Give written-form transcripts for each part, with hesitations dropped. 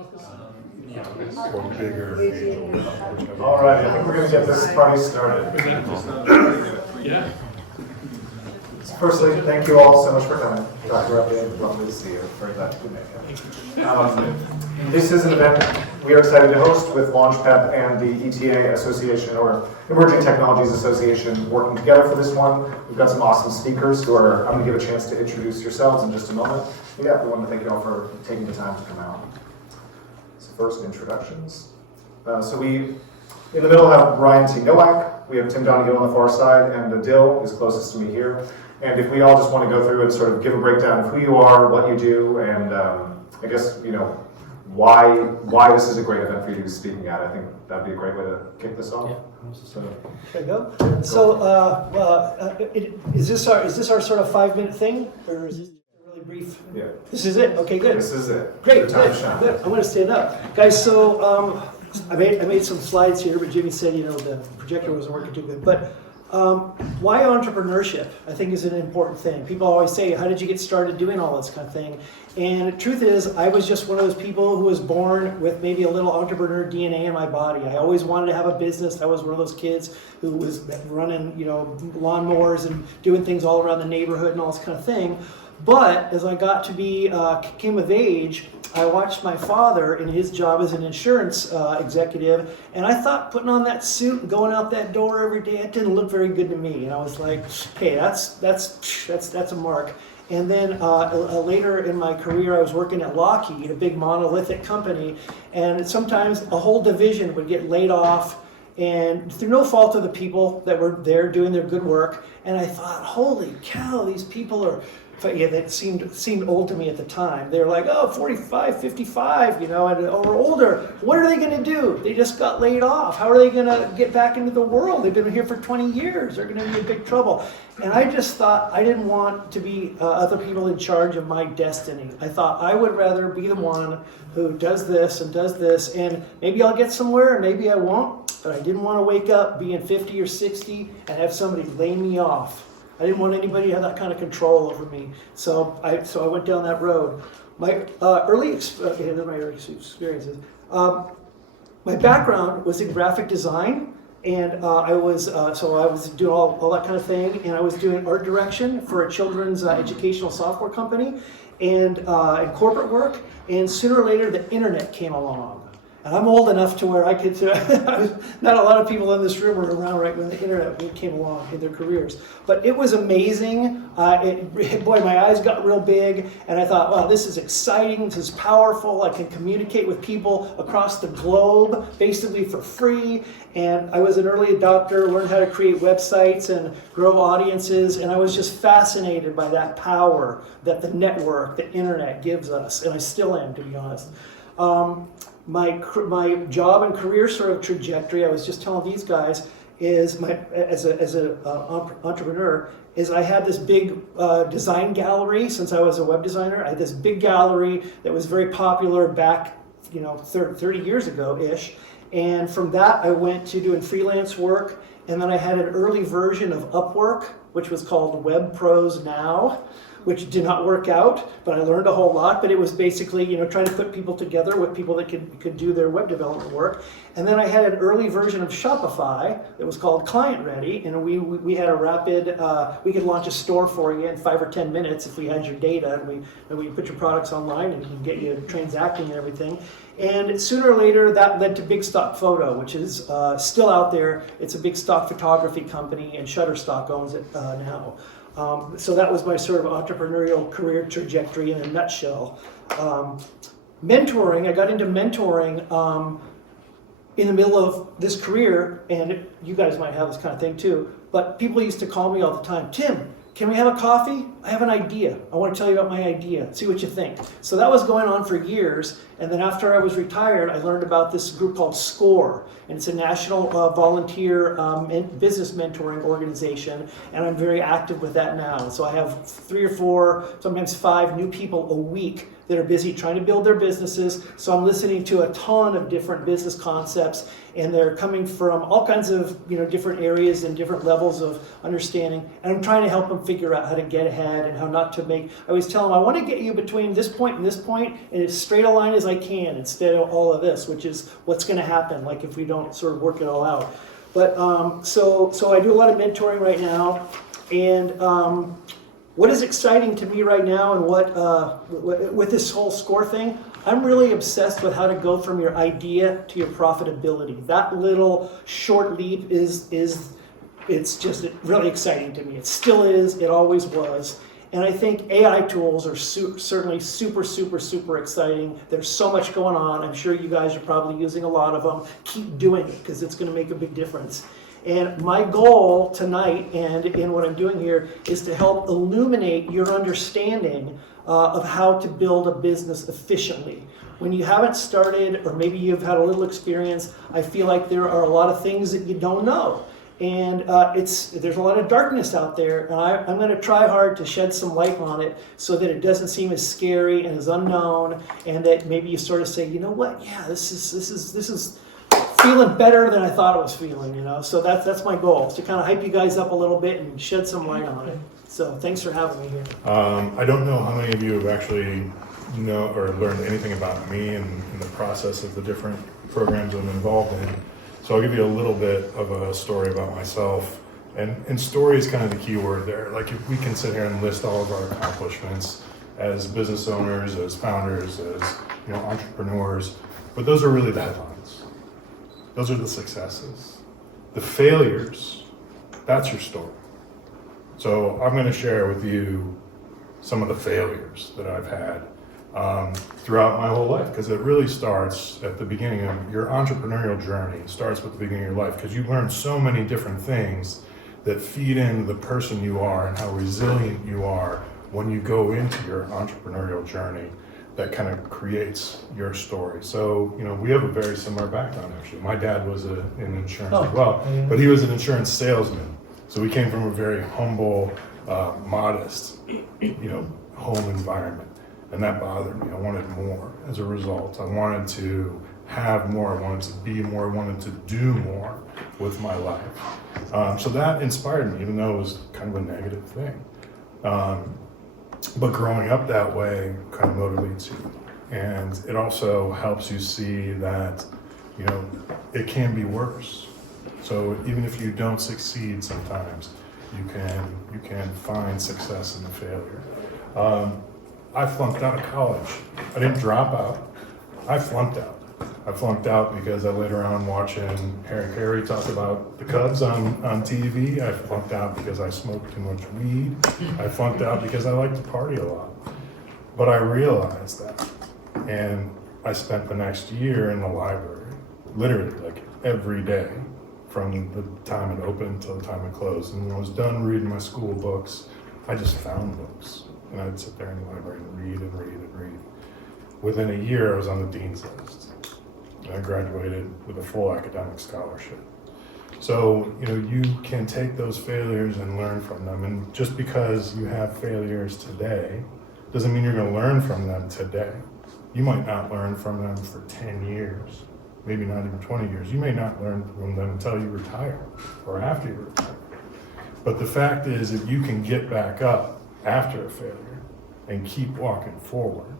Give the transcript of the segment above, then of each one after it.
Or bigger. All right, I think we're going to get this party started. Yeah. Firstly, thank you all so much for coming. Dr. Adil, lovely to see you. Very glad to make it. This is an event we are excited to host with LaunchPepp and the ETA Association, or Emerging Technologies Association, working together for this one. We've got some awesome speakers who are, I'm going to give a chance to introduce yourselves in just a moment. Yeah, we want to thank you all for taking the time to come out. So first, introductions. So we, in the middle, have Brian T. Nowac. We have Tim Donahue on the far side, and Adil is closest to me here. And if we all just want to go through and sort of give a breakdown of who you are, what you do, and I guess, you know, why this is a great event for you to be speaking at. I think that'd be a great way to kick this off. Yeah. So, There you go. So, is this our sort of 5-minute thing, or is this really brief? yeah, This is it. Okay, good. this is it. Great. Your time Good. shine. Good. I'm going to stand up, guys. So, I made some slides here, but Jimmy said, you know, the projector wasn't working too good. But why entrepreneurship, I think, is an important thing. People always say, how did you get started doing all this kind of thing? And the truth is, I was just one of those people who was born with maybe a little entrepreneur DNA in my body. I always wanted to have a business. I was one of those kids who was running, you know, lawnmowers and doing things all around the neighborhood and all this kind of thing. But as I got to be, came of age, I watched my father in his job as an insurance executive, and I thought putting on that suit and going out that door every day, it didn't look very good to me. And I was like, okay, that's a mark. And then later in my career, I was working at Lockheed, a big monolithic company, and sometimes a whole division would get laid off, and through no fault of the people that were there doing their good work. And I thought, holy cow, these people are, yeah, that seemed old to me at the time. They were like, oh, 45, 55, you know, or older. What are they going to do? They just got laid off. How are they going to get back into the world? They've been here for 20 years. They're going to be in big trouble. And I just thought I didn't want to be other people in charge of my destiny. I thought I would rather be the one who does this, and maybe I'll get somewhere, and maybe I won't. But I didn't want to wake up being 50 or 60 and have somebody lay me off. I didn't want anybody to have that kind of control over me. So I went down that road. My early experiences. My background was in graphic design, and I was doing all that kind of thing, and I was doing art direction for a children's educational software company, and corporate work. And sooner or later, the internet came along. And I'm old enough to where I could, not a lot of people in this room were around right when the internet came along in their careers. But it was amazing. Boy, my eyes got real big, and I thought, wow, this is exciting, this is powerful. I can communicate with people across the globe, basically for free. And I was an early adopter, learned how to create websites and grow audiences, and I was just fascinated by that power that the network, the internet gives us, and I still am, to be honest. My job and career sort of trajectory, I was just telling these guys, is as an entrepreneur, is I had this big design gallery since I was a web designer. I had this big gallery that was very popular back, 30 years ago-ish. And from that, I went to doing freelance work. And then I had an early version of Upwork, which was called Web Pros Now, which did not work out, but I learned a whole lot. But it was basically, trying to put people together with people that could do their web development work. And then I had an early version of Shopify that was called Client Ready, and we had a rapid, we could launch a store for you in 5 or 10 minutes if we had your data, and we put your products online and get you transacting and everything. And sooner or later, that led to Big Stock Photo, which is still out there. It's a big stock photography company, and Shutterstock owns it now. So that was my sort of entrepreneurial career trajectory in a nutshell. Mentoring, I got into mentoring in the middle of this career, and you guys might have this kind of thing too, but people used to call me all the time, Tim, can we have a coffee? I have an idea. I want to tell you about my idea. See what you think. So that was going on for years. And then after I was retired, I learned about this group called SCORE. And it's a national volunteer business mentoring organization. And I'm very active with that now. So I have 3 or 4, sometimes 5 new people a week that are busy trying to build their businesses. So I'm listening to a ton of different business concepts and they're coming from all kinds of different areas and different levels of understanding, and I'm trying to help them figure out how to get ahead and how not to make. I always tell them, I want to get you between this point and this point in as straight a line as I can, instead of all of this, which is what's going to happen, like if we don't sort of work it all out. But so I do a lot of mentoring right now, and what is exciting to me right now, and what with this whole score thing, I'm really obsessed with how to go from your idea to your profitability. That little short leap it's just really exciting to me. It still is. It always was. And I think AI tools are certainly super, super, super exciting. There's so much going on. I'm sure you guys are probably using a lot of them. Keep doing it, because it's going to make a big difference. And my goal tonight, and in what I'm doing here, is to help illuminate your understanding of how to build a business efficiently. When you haven't started, or maybe you've had a little experience, I feel like there are a lot of things that you don't know. And there's a lot of darkness out there, and I'm going to try hard to shed some light on it so that it doesn't seem as scary and as unknown, and that maybe you sort of say, you know what, yeah, this is feeling better than I thought it was feeling, So that's my goal, is to kind of hype you guys up a little bit and shed some light on it. So thanks for having me here. I don't know how many of you have actually know or learned anything about me and the process of the different programs I'm involved in. So I'll give you a little bit of a story about myself. And story is kind of the key word there. Like, if we can sit here and list all of our accomplishments as business owners, as founders, as entrepreneurs, but those are really the headlines. Those are the successes. The failures, that's your story. So I'm going to share with you some of the failures that I've had throughout my whole life, because it really starts at the beginning of your entrepreneurial journey. It starts with the beginning of your life, because you learn so many different things that feed into the person you are and how resilient you are when you go into your entrepreneurial journey. That kind of creates your story. So, we have a very similar background, actually. My dad was in insurance as well, but he was an insurance salesman. So we came from a very humble, modest, home environment. And that bothered me. I wanted more as a result. I wanted to have more. I wanted to be more. I wanted to do more with my life. So that inspired me, even though it was kind of a negative thing. But growing up that way kind of motivates you. And it also helps you see that, it can be worse. So even if you don't succeed sometimes, you can find success in the failure. I flunked out of college. I didn't drop out. I flunked out. I flunked out because I laid around watching Harry Carey talk about the Cubs on TV. I flunked out because I smoked too much weed. I flunked out because I like to party a lot. But I realized that. And I spent the next year in the library, literally like every day, from the time it opened till the time it closed. And when I was done reading my school books, I just found books. And I'd sit there in the library and read and read and read. Within a year, I was on the dean's list. And I graduated with a full academic scholarship. So, you can take those failures and learn from them. And just because you have failures today, doesn't mean you're going to learn from them today. You might not learn from them for 10 years, maybe not even 20 years. You may not learn from them until you retire or after you retire. But the fact is, if you can get back up after a failure and keep walking forward,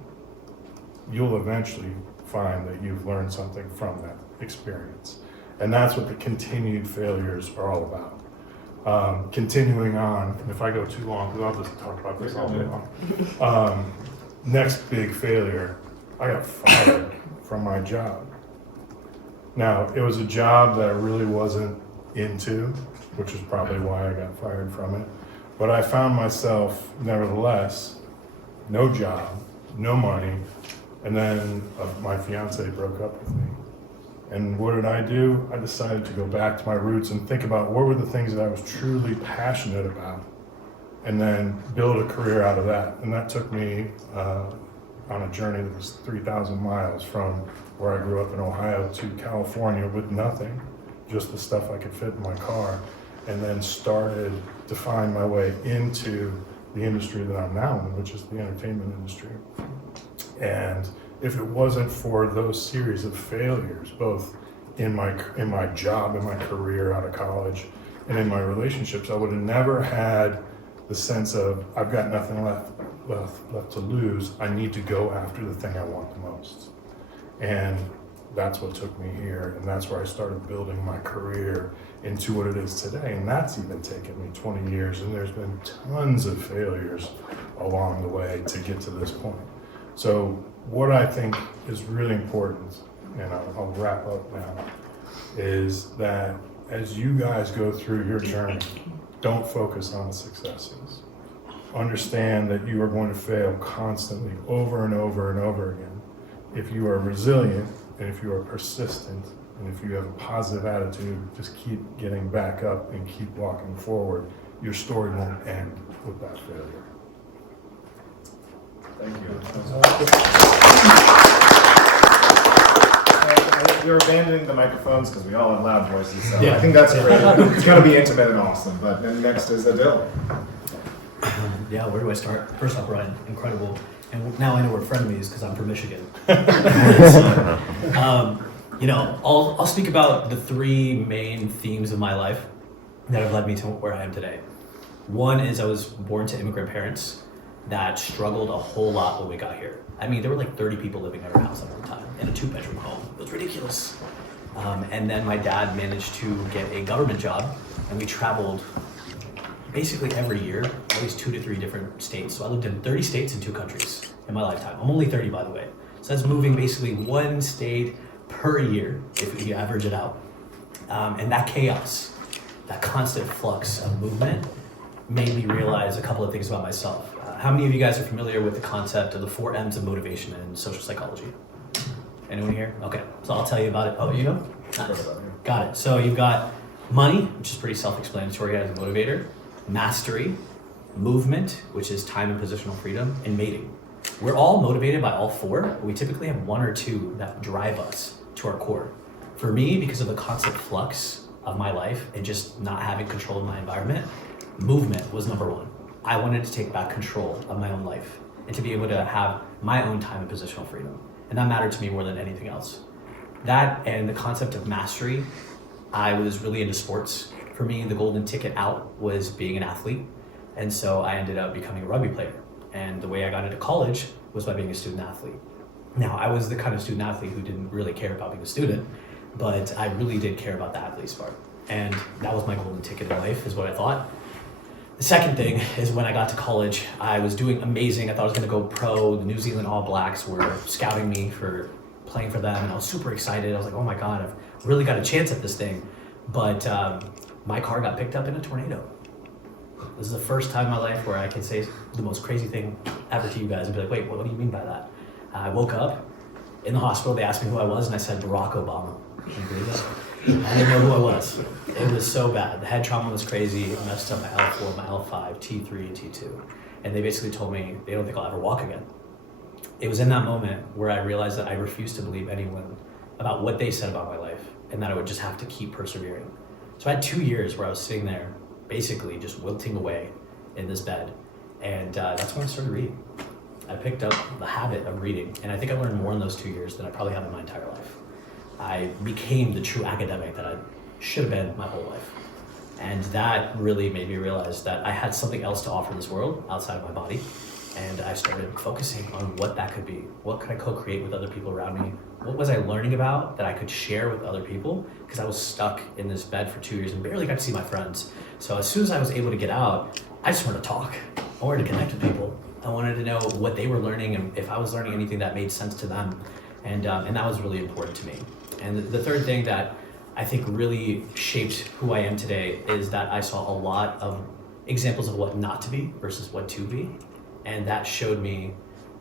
you'll eventually find that you've learned something from that experience. And that's what the continued failures are all about. Continuing on, and if I go too long, because I'll just talk about this all day long. Next big failure, I got fired from my job. Now, it was a job that I really wasn't into, which is probably why I got fired from it. But I found myself, nevertheless, no job, no money, and then my fiance broke up with me. And what did I do? I decided to go back to my roots and think about what were the things that I was truly passionate about, and then build a career out of that. And that took me on a journey that was 3,000 miles from where I grew up in Ohio to California with nothing, just the stuff I could fit in my car, and then started to find my way into the industry that I'm now in, which is the entertainment industry. And if it wasn't for those series of failures, both in my job, in my career out of college, and in my relationships, I would have never had the sense of I've got nothing left to lose. I need to go after the thing I want the most, and that's what took me here, and that's where I started building my career into what it is today. And that's even taken me 20 years, and there's been tons of failures along the way to get to this point. So what I think is really important, and I'll wrap up now, is that as you guys go through your journey, don't focus on the successes. Understand that you are going to fail constantly, over and over and over again. If you are resilient, and if you are persistent, and if you have a positive attitude, just keep getting back up and keep walking forward, your story won't end with that failure. Thank you. You're abandoning the microphones because we all have loud voices, so I think that's great. It's going to be intimate and awesome. But then next is Adil. Yeah, where do I start? First off, Ryan, incredible. And now I know where frenemies because I'm from Michigan. I'll speak about the three main themes of my life that have led me to where I am today. One is I was born to immigrant parents that struggled a whole lot when we got here. I mean, there were like 30 people living in our house at one time in a 2-bedroom home. It was ridiculous. And then my dad managed to get a government job, and we traveled basically every year, at least 2 to 3 different states. So I lived in 30 states and 2 countries in my lifetime. I'm only 30, by the way. So that's moving basically 1 state per year, if you average it out. And that chaos, that constant flux of movement made me realize a couple of things about myself. How many of you guys are familiar with the concept of the 4 M's of motivation in social psychology? Anyone here? Okay, so I'll tell you about it. Oh, you know? Nice. Got it. So you've got money, which is pretty self-explanatory as a motivator, mastery, movement, which is time and positional freedom, and mating. We're all motivated by all 4, but we typically have 1 or 2 that drive us to our core. For me, because of the constant flux of my life and just not having control of my environment, movement was number 1. I wanted to take back control of my own life and to be able to have my own time and positional freedom. And that mattered to me more than anything else. That and the concept of mastery, I was really into sports. For me, the golden ticket out was being an athlete. And so I ended up becoming a rugby player. And the way I got into college was by being a student athlete. Now, I was the kind of student athlete who didn't really care about being a student, but I really did care about the athlete part. And that was my golden ticket in life, is what I thought. The second thing is when I got to college, I was doing amazing. I thought I was gonna go pro. The New Zealand All Blacks were scouting me for playing for them, and I was super excited. I was like, oh my God, I've really got a chance at this thing. But my car got picked up in a tornado. This is the first time in my life where I can say the most crazy thing ever to you guys and be like, wait, what do you mean by that? I woke up in the hospital, they asked me who I was, and I said Barack Obama. Can you believe that? I didn't know who I was. It was so bad. The head trauma was crazy. It messed up my L4, my L5, T3, and T2. And they basically told me they don't think I'll ever walk again. It was in that moment where I realized that I refused to believe anyone about what they said about my life, and that I would just have to keep persevering. So I had 2 years where I was sitting there, basically just wilting away in this bed. And that's when I started reading. I picked up the habit of reading, and I think I learned more in those 2 years than I probably have in my entire life. I became the true academic that I should have been my whole life. And that really made me realize that I had something else to offer this world outside of my body. And I started focusing on what that could be. What could I co-create with other people around me? What was I learning about that I could share with other people? Because I was stuck in this bed for 2 years and barely got to see my friends. So as soon as I was able to get out, I just wanted to talk. I wanted to connect with people. I wanted to know what they were learning and if I was learning anything that made sense to them. And that was really important to me. And the third thing that I think really shaped who I am today is that I saw a lot of examples of what not to be versus what to be. And that showed me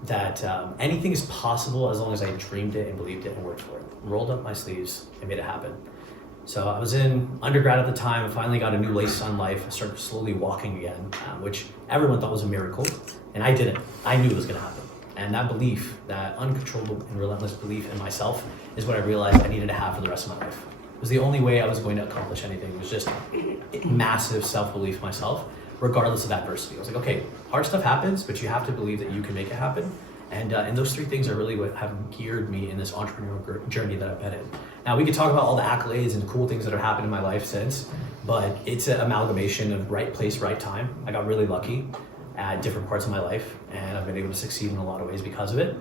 that anything is possible as long as I dreamed it and believed it and worked for it. Rolled up my sleeves and made it happen. So I was in undergrad at the time. I finally got a new lease on life. I started slowly walking again, which everyone thought was a miracle. And I didn't. I knew it was gonna happen. And that belief, that uncontrollable and relentless belief in myself is what I realized I needed to have for the rest of my life. It was the only way I was going to accomplish anything. It was just massive self-belief in myself, regardless of adversity. I was like, okay, hard stuff happens, but you have to believe that you can make it happen. And those three things are really what have geared me in this entrepreneurial journey that I've been in. Now, we could talk about all the accolades and cool things that have happened in my life since, but it's an amalgamation of right place, right time. I got really lucky at different parts of my life, and I've been able to succeed in a lot of ways because of it.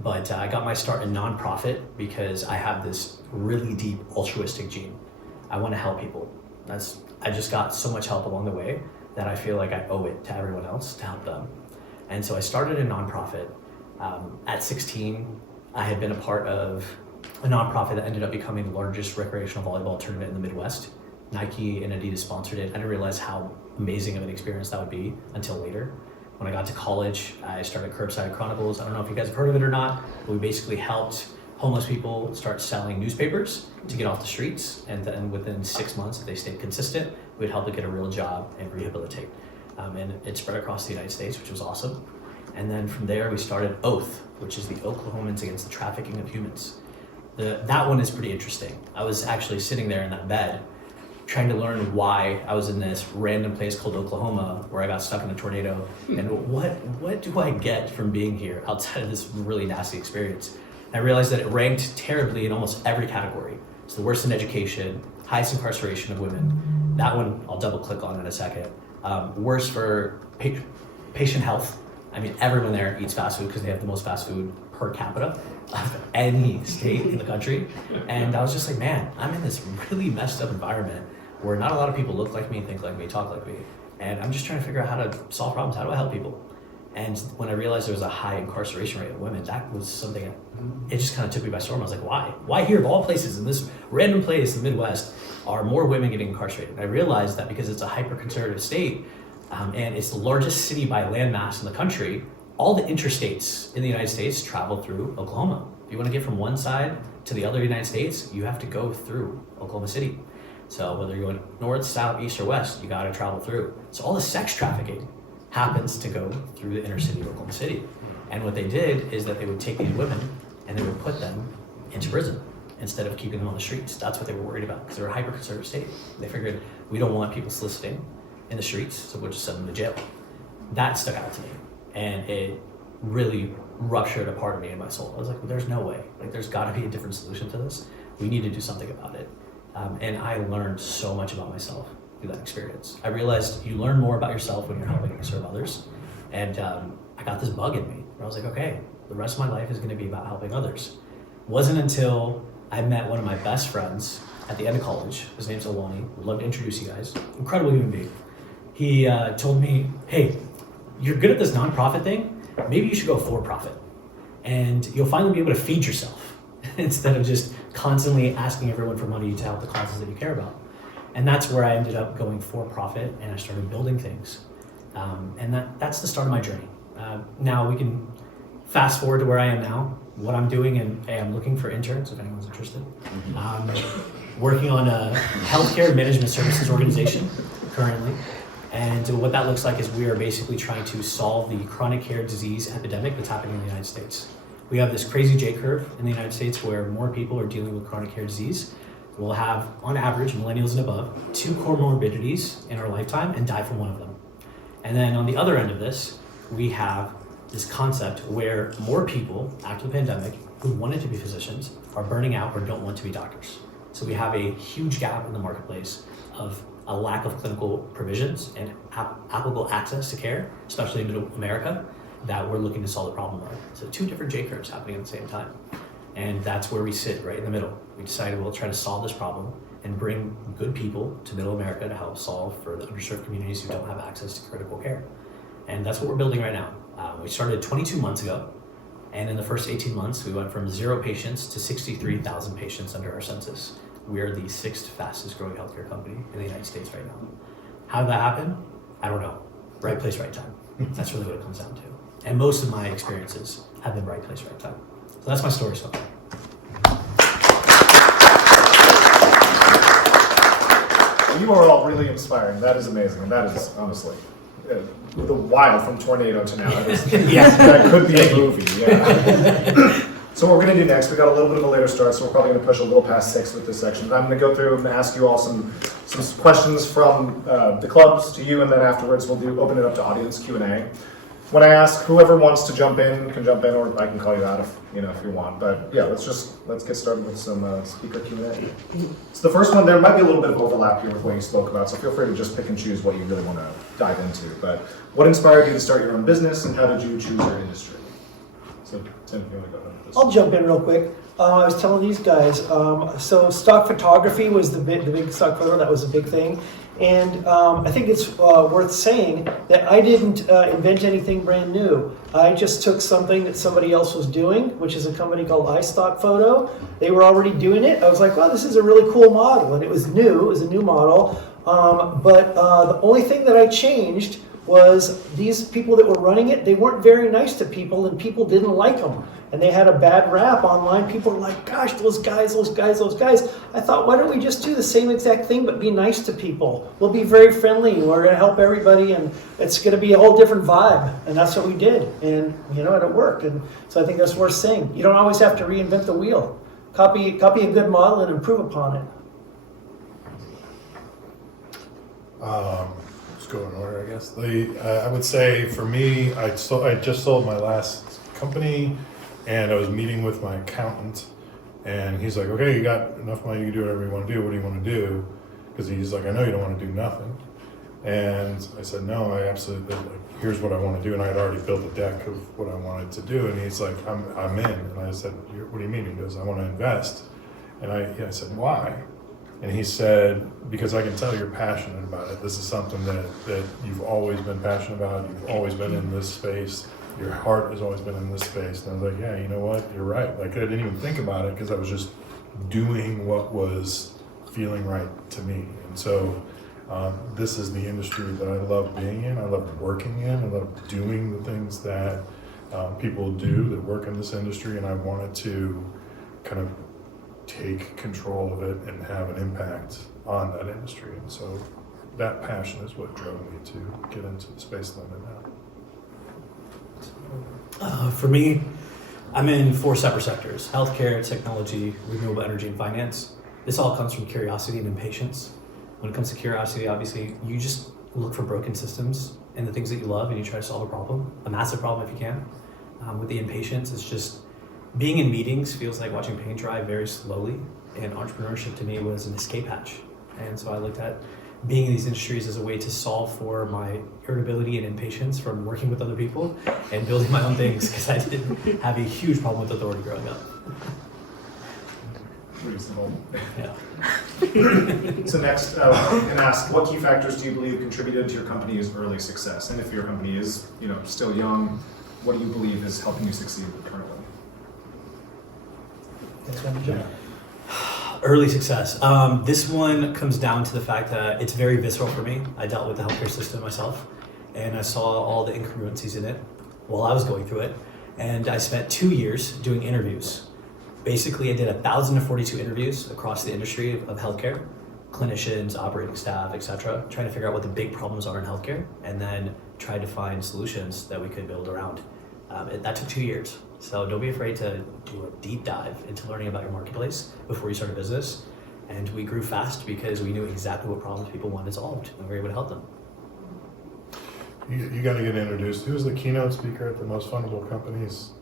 But I got my start in nonprofit because I have this really deep altruistic gene. I want to help people. I just got so much help along the way that I feel like I owe it to everyone else to help them. And so I started a nonprofit. At 16, I had been a part of a nonprofit that ended up becoming the largest recreational volleyball tournament in the Midwest. Nike and Adidas sponsored it. I didn't realize how amazing of an experience that would be until later. When I got to college, I started Curbside Chronicles. I don't know if you guys have heard of it or not, but we basically helped homeless people start selling newspapers to get off the streets. And then within 6 months, if they stayed consistent, we'd help them get a real job and rehabilitate. And it spread across the United States, which was awesome. And then from there, we started Oath, which is the Oklahomans Against the Trafficking of Humans. That one is pretty interesting. I was actually sitting there in that bed trying to learn why I was in this random place called Oklahoma where I got stuck in a tornado. And what do I get from being here outside of this really nasty experience? And I realized that it ranked terribly in almost every category. It's the worst in education, highest incarceration of women. That one I'll double click on in a second. Worse for patient health. I mean, everyone there eats fast food because they have the most fast food per capita of any state in the country. And I was just like, man, I'm in this really messed up environment where not a lot of people look like me, think like me, talk like me. And I'm just trying to figure out how to solve problems. How do I help people? And when I realized there was a high incarceration rate of women, that was something, it just kind of took me by storm. I was like, why? Why here of all places in this random place in the Midwest are more women getting incarcerated? And I realized that because it's a hyper-conservative state, and it's the largest city by landmass in the country, all the interstates in the United States travel through Oklahoma. If you want to get from one side to the other United States, you have to go through Oklahoma City. So whether you're going north, south, east, or west, you got to travel through. So all the sex trafficking happens to go through the inner city of Oklahoma City. And what they did is that they would take these women and they would put them into prison instead of keeping them on the streets. That's what they were worried about because they're a hyper-conservative state. They figured, we don't want people soliciting in the streets, so we'll just send them to jail. That stuck out to me, and it really ruptured a part of me in my soul. I was like, well, there's no way. Like, there's got to be a different solution to this. We need to do something about it. And I learned so much about myself through that experience. I realized you learn more about yourself when you're helping serve others. And I got this bug in me where I was like, okay, the rest of my life is going to be about helping others. It wasn't until I met one of my best friends at the end of college. His name's Alwani. Would love to introduce you guys. Incredible human being. He told me, hey, you're good at this nonprofit thing. Maybe you should go for-profit. And you'll finally be able to feed yourself instead of just constantly asking everyone for money to help the causes that you care about. And that's where I ended up going for-profit, and I started building things. And that's the start of my journey. Now we can fast forward to where I am now, what I'm doing, and hey, I'm looking for interns if anyone's interested. Working on a healthcare management services organization currently. And what that looks like is we are basically trying to solve the chronic care disease epidemic that's happening in the United States. We have this crazy J-curve in the United States where more people are dealing with chronic care disease. We'll have, on average, millennials and above, 2 comorbidities in our lifetime and die from one of them. And then on the other end of this, we have this concept where more people, after the pandemic, who wanted to be physicians are burning out or don't want to be doctors. So we have a huge gap in the marketplace of a lack of clinical provisions and applicable access to care, especially in middle America, that we're looking to solve the problem with. So 2 different J-curves happening at the same time. And that's where we sit, right in the middle. We decided we'll try to solve this problem and bring good people to middle America to help solve for the underserved communities who don't have access to critical care. And that's what we're building right now. We started 22 months ago. And in the first 18 months, we went from 0 patients to 63,000 patients under our census. We are the 6th fastest growing healthcare company in the United States right now. How did that happen? I don't know. Right place, right time. That's really what it comes down to. And most of my experiences have been right place, right time. So that's my story so far. You are all really inspiring. That is amazing. And that is, honestly, the wild from tornado to now. That, is, that could be a movie. Yeah. So what we're going to do next, we got a little bit of a later start, so we're probably going to push a little past 6 with this section. I'm going to go through and ask you all some questions from the clubs to you, and then afterwards we'll open it up to audience Q&A. when I ask, whoever wants to jump in can jump in, or I can call you out if you want. But yeah, let's get started with some speaker Q&A. So the first one, there might be a little bit of overlap here with what you spoke about, so feel free to just pick and choose what you really want to dive into. But what inspired you to start your own business, and how did you choose your industry? So Tim, if you want to go ahead with this. I'll jump in real quick. I was telling these guys, so stock photography was the big stock photo, that was a big thing. And I think it's worth saying that I didn't invent anything brand new. I just took something that somebody else was doing, which is a company called iStock Photo. They were already doing it. I was like, wow, this is a really cool model. And it was new, it was a new model. But the only thing that I changed was these people that were running it, they weren't very nice to people, and people didn't like them. And they had a bad rap online. People were like, gosh, those guys. I thought, why don't we just do the same exact thing but be nice to people? We'll be very friendly. We're going to help everybody, and it's going to be a whole different vibe. And that's what we did. And, and it worked. And so I think that's worth saying. You don't always have to reinvent the wheel. Copy a good model and improve upon it. Let's go in order, I guess. I would say for me, I just sold my last company, and I was meeting with my accountant, and he's like, okay, you got enough money, you can do whatever you want to do. What do you want to do? Because he's like, I know you don't want to do nothing. And I said, no, I absolutely, here's what I want to do. And I had already built a deck of what I wanted to do. And he's like, I'm in. And I said, what do you mean? He goes, I want to invest. And I said, why? And he said, because I can tell you're passionate about it. This is something that you've always been passionate about. You've always been in this space. Your heart has always been in this space. And I was like, yeah, you know what? You're right. Like, I didn't even think about it because I was just doing what was feeling right to me. And so this is the industry that I love being in. I love working in. I love doing the things that people do that work in this industry. And I wanted to kind of take control of it and have an impact on that industry. And so that passion is what drove me to get into the space that I'm in now. For me, I'm in 4 separate sectors: healthcare, technology, renewable energy, and finance. This all comes from curiosity and impatience. When it comes to curiosity, obviously, you just look for broken systems and the things that you love, and you try to solve a problem, a massive problem if you can. With the impatience, it's just being in meetings feels like watching paint dry very slowly, and entrepreneurship to me was an escape hatch. And so I looked at being in these industries as a way to solve for my irritability and impatience from working with other people and building my own things, because I didn't have a huge problem with authority growing up. Reasonable. Yeah. So next, I'm going to ask, what key factors do you believe contributed to your company's early success? And if your company is, still young, what do you believe is helping you succeed currently? Early success. This one comes down to the fact that it's very visceral for me. I dealt with the healthcare system myself, and I saw all the incongruencies in it while I was going through it. And I spent 2 years doing interviews. Basically, I did 1,042 interviews across the industry of healthcare, clinicians, operating staff, etc., trying to figure out what the big problems are in healthcare, and then tried to find solutions that we could build around. That took 2 years. So don't be afraid to do a deep dive into learning about your marketplace before you start a business. And we grew fast because we knew exactly what problems people wanted solved, and we were able to help them. You got to get introduced. Who's the keynote speaker at the Most Fundable Companies?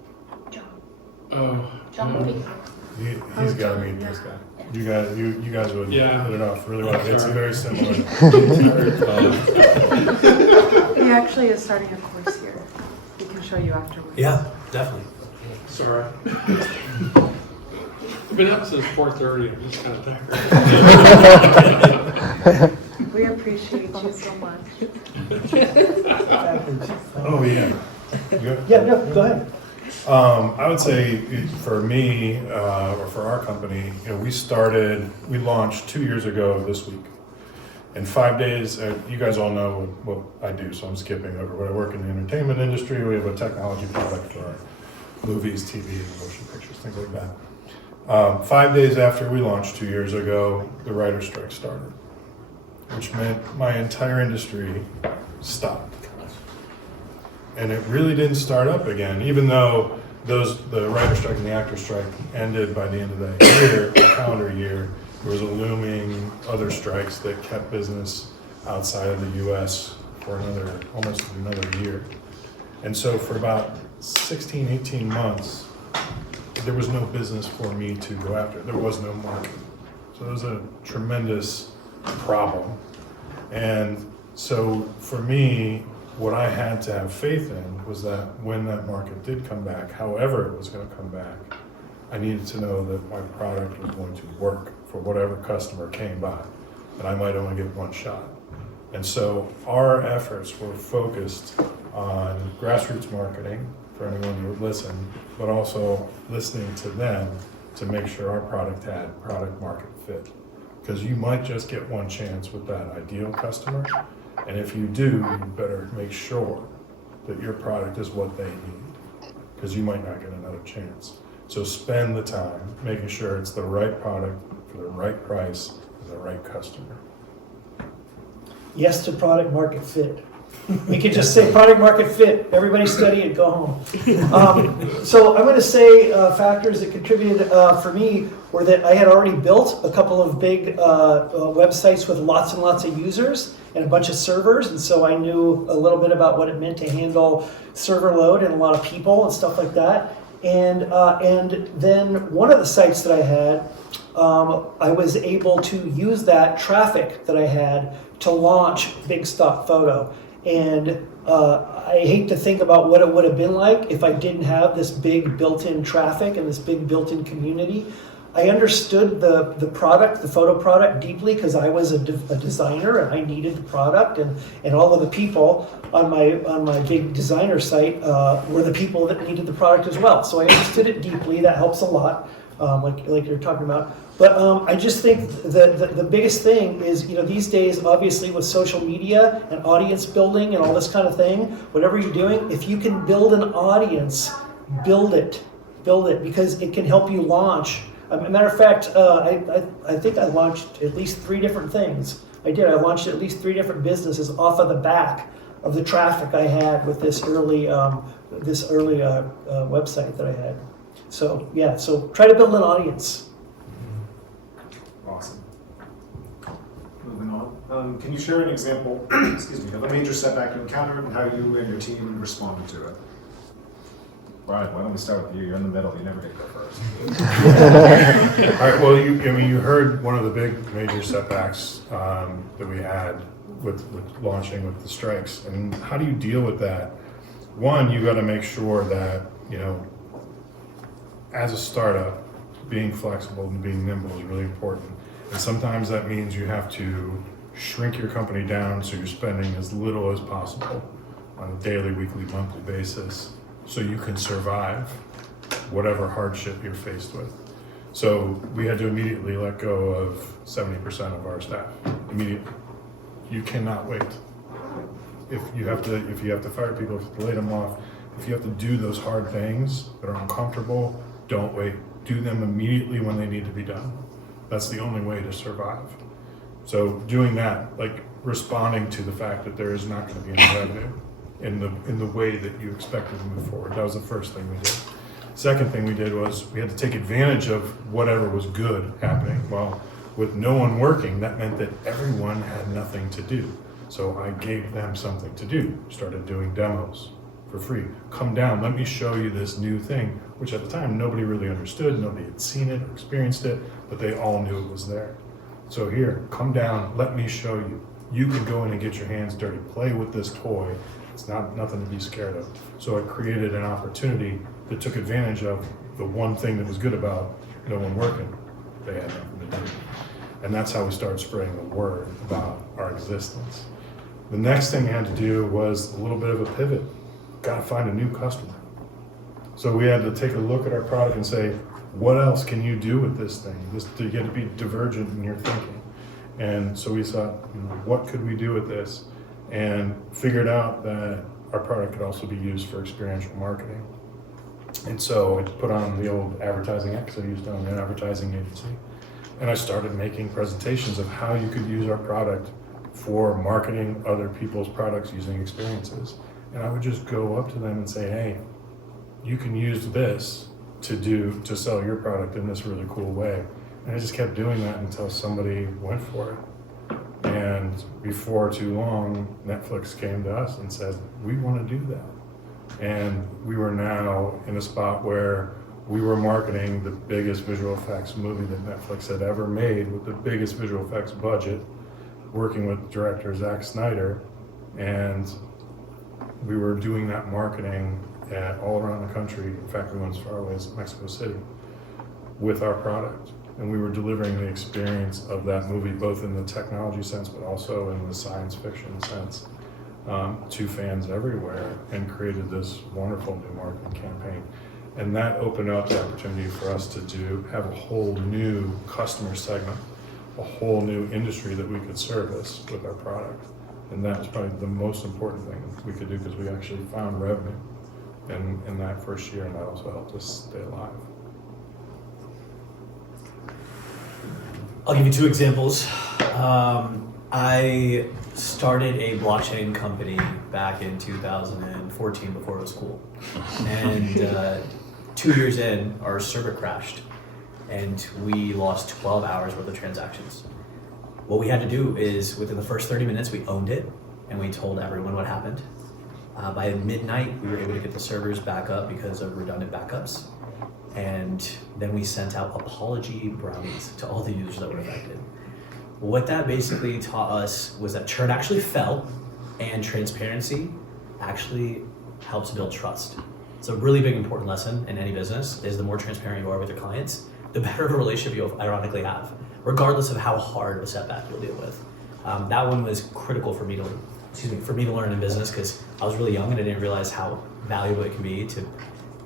John. He's got to meet this guy. You guys would hit it off really well. It's very similar. He actually is starting a course here. We can show you afterwards. Yeah, definitely. Sorry. I've been up since 4:30. I'm just kind of tired. We appreciate you so much. Oh, yeah. Yeah, no, go ahead. I would say for me, or for our company, we launched 2 years ago this week. In 5 days, you guys all know what I do, so I'm skipping over. But I work in the entertainment industry. We have a technology product for our movies, TV, and motion pictures, things like that. 5 days after we launched 2 years ago, the writer's strike started, which meant my entire industry stopped. And it really didn't start up again, even though the writer's strike and the actor's strike ended by the end of that year, the calendar year. There was a looming other strikes that kept business outside of the U.S. for almost another year. And so for about 16, 18 months, there was no business for me to go after. There was no market. So it was a tremendous problem. And so for me, what I had to have faith in was that when that market did come back, however it was going to come back, I needed to know that my product was going to work for whatever customer came by, and I might only get one shot. And so our efforts were focused on grassroots marketing for anyone who would listen, but also listening to them to make sure our product had product market fit. Because you might just get one chance with that ideal customer, and if you do, you better make sure that your product is what they need, because you might not get another chance. So spend the time making sure it's the right product for the right price and the right customer. Yes to product market fit. We could just say product market fit, everybody study it, go home. So I'm going to say factors that contributed for me were that I had already built a couple of big websites with lots and lots of users and a bunch of servers, and so I knew a little bit about what it meant to handle server load and a lot of people and stuff like that. And then one of the sites that I had, I was able to use that traffic that I had to launch Big Stock Photo. And I hate to think about what it would have been like if I didn't have this big built-in traffic and this big built-in community. I understood the product, the photo product, deeply because I was a designer and I needed the product, and all of the people on my big designer site were the people that needed the product as well. So I understood it deeply. That helps a lot, like you're talking about. But I just think the biggest thing is, these days, obviously with social media and audience building and all this kind of thing, whatever you're doing, if you can build an audience, build it, because it can help you launch. As a matter of fact, I think I launched at least 3 different things. I launched at least 3 different businesses off of the back of the traffic I had with this early website that I had. So yeah, so try to build an audience. Awesome. Moving on. Can you share an example, excuse me, of a major setback you encountered and how you and your team responded to it? Brian, why don't we start with you? You're in the middle. You never get to go first. All right, well, you heard one of the big major setbacks that we had with launching with the strikes. And how do you deal with that? One, you got to make sure that, as a startup, being flexible and being nimble is really important. And sometimes that means you have to shrink your company down so you're spending as little as possible on a daily, weekly, monthly basis so you can survive whatever hardship you're faced with. So we had to immediately let go of 70% of our staff, immediately. You cannot wait. If you have to fire people, if you have to lay them off, if you have to do those hard things that are uncomfortable, don't wait. Do them immediately when they need to be done. That's the only way to survive. So doing that, like responding to the fact that there is not going to be any revenue in the way that you expected to move forward. That was the first thing we did. Second thing we did was we had to take advantage of whatever was good happening. Well, with no one working, that meant that everyone had nothing to do. So I gave them something to do. Started doing demos for free. Come down, let me show you this new thing, which at the time nobody really understood, nobody had seen it or experienced it, but they all knew it was there. So here, come down, let me show you. You can go in and get your hands dirty, play with this toy. It's nothing to be scared of. So I created an opportunity that took advantage of the one thing that was good about no one working. They had nothing to do. And that's how we started spreading the word about our existence. The next thing I had to do was a little bit of a pivot. Got to find a new customer. So we had to take a look at our product and say, what else can you do with this thing? You get to be divergent in your thinking. And so we thought, what could we do with this? And figured out that our product could also be used for experiential marketing. And so I put on the old advertising X I used on an advertising agency. And I started making presentations of how you could use our product for marketing other people's products using experiences. And I would just go up to them and say, hey, you can use this to sell your product in this really cool way. And I just kept doing that until somebody went for it. And before too long, Netflix came to us and said, we want to do that. And we were now in a spot where we were marketing the biggest visual effects movie that Netflix had ever made with the biggest visual effects budget, working with director Zack Snyder. And we were doing that marketing all around the country. In fact, we went as far away as Mexico City with our product. And we were delivering the experience of that movie, both in the technology sense, but also in the science fiction sense, to fans everywhere, and created this wonderful new marketing campaign. And that opened up the opportunity for us to have a whole new customer segment, a whole new industry that we could service with our product. And that was probably the most important thing we could do, because we actually found revenue in that first year, and that also helped us stay alive. I'll give you two examples. I started a blockchain company back in 2014 before it was cool. And 2 years in, our server crashed and we lost 12 hours worth of transactions. What we had to do is, within the first 30 minutes, we owned it and we told everyone what happened. By midnight, we were able to get the servers back up because of redundant backups. And then we sent out apology brownies to all the users that were affected. What that basically taught us was that churn actually fell, and transparency actually helps build trust. It's a really big important lesson in any business, is the more transparent you are with your clients, the better of a relationship you'll ironically have, regardless of how hard of a setback you'll deal with. That one was critical for me to learn in business, because I was really young and I didn't realize how valuable it can be to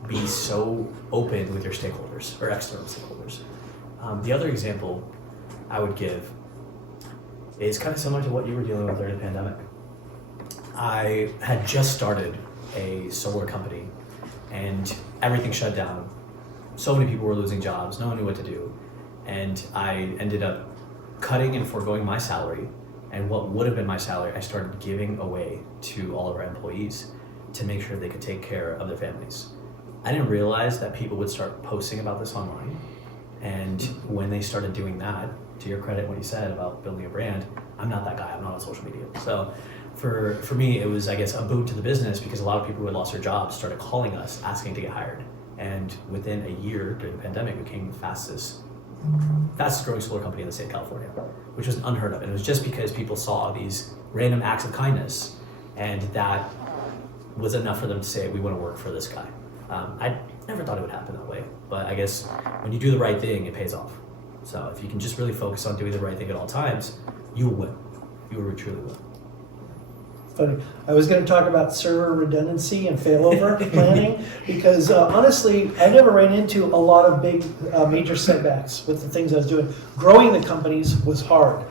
be so open with your stakeholders or external stakeholders. The other example I would give is kind of similar to what you were dealing with during the pandemic. I had just started a solar company and everything shut down. So many people were losing jobs, no one knew what to do. And I ended up cutting and foregoing my salary, and what would have been my salary, I started giving away to all of our employees to make sure they could take care of their families. I didn't realize that people would start posting about this online. And when they started doing that, to your credit, what you said about building a brand, I'm not that guy, I'm not on social media. So for me, it was, I guess, a boon to the business, because a lot of people who had lost their jobs started calling us, asking to get hired. And within a year during the pandemic, we became the fastest growing solar company in the state of California, which was unheard of. And it was just because people saw these random acts of kindness, and that was enough for them to say, we want to work for this guy. I never thought it would happen that way, but I guess when you do the right thing, it pays off. So if you can just really focus on doing the right thing at all times, you will win. You will truly win. Funny. I was going to talk about server redundancy and failover planning, because honestly, I never ran into a lot of big major setbacks with the things I was doing. Growing the companies was hard,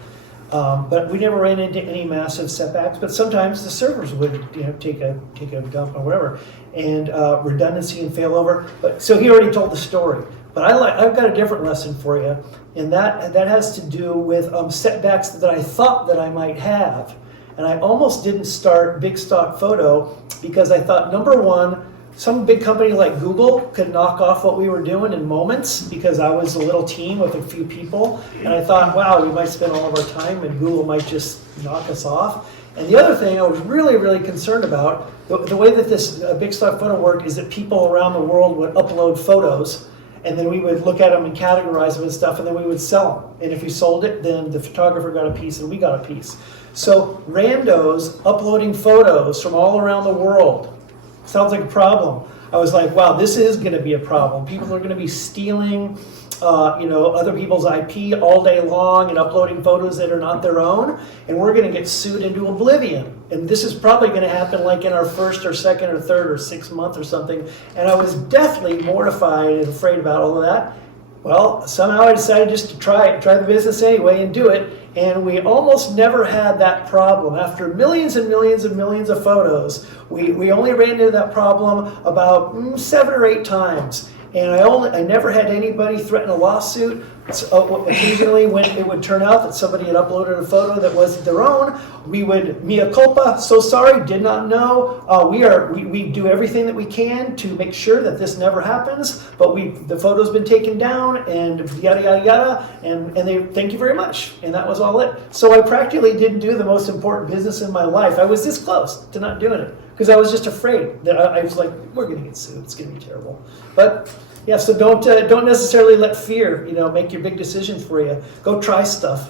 but we never ran into any massive setbacks. But sometimes the servers would, take a dump or whatever, and redundancy and failover. But so he already told the story. But I've got a different lesson for you, and that has to do with setbacks that I thought that I might have. And I almost didn't start Big Stock Photo because I thought, number one, some big company like Google could knock off what we were doing in moments, because I was a little team with a few people. And I thought, wow, we might spend all of our time and Google might just knock us off. And the other thing I was really, really concerned about, the way that this Big Stock Photo worked is that people around the world would upload photos, and then we would look at them and categorize them and stuff, and then we would sell them. And if we sold it, then the photographer got a piece and we got a piece. So randos uploading photos from all around the world sounds like a problem. I was like, wow, this is going to be a problem. People are going to be stealing, other people's IP all day long and uploading photos that are not their own, and we're going to get sued into oblivion. And this is probably going to happen like in our first or second or third or 6th month or something. And I was deathly mortified and afraid about all of that. Well, somehow I decided just to try the business anyway and do it. And we almost never had that problem. After millions and millions and millions of photos, we only ran into that problem about 7 or 8 times. And I never had anybody threaten a lawsuit, So, occasionally when it would turn out that somebody had uploaded a photo that wasn't their own, we would, mea culpa, so sorry, did not know. We do everything that we can to make sure that this never happens, but the photo's been taken down and yada, yada, yada, and they thank you very much. And that was all it. So I practically didn't do the most important business in my life. I was this close to not doing it because I was just afraid that I was like, we're going to get sued. It's going to be terrible. But yeah, so don't necessarily let fear, make your big decisions for you. Go try stuff,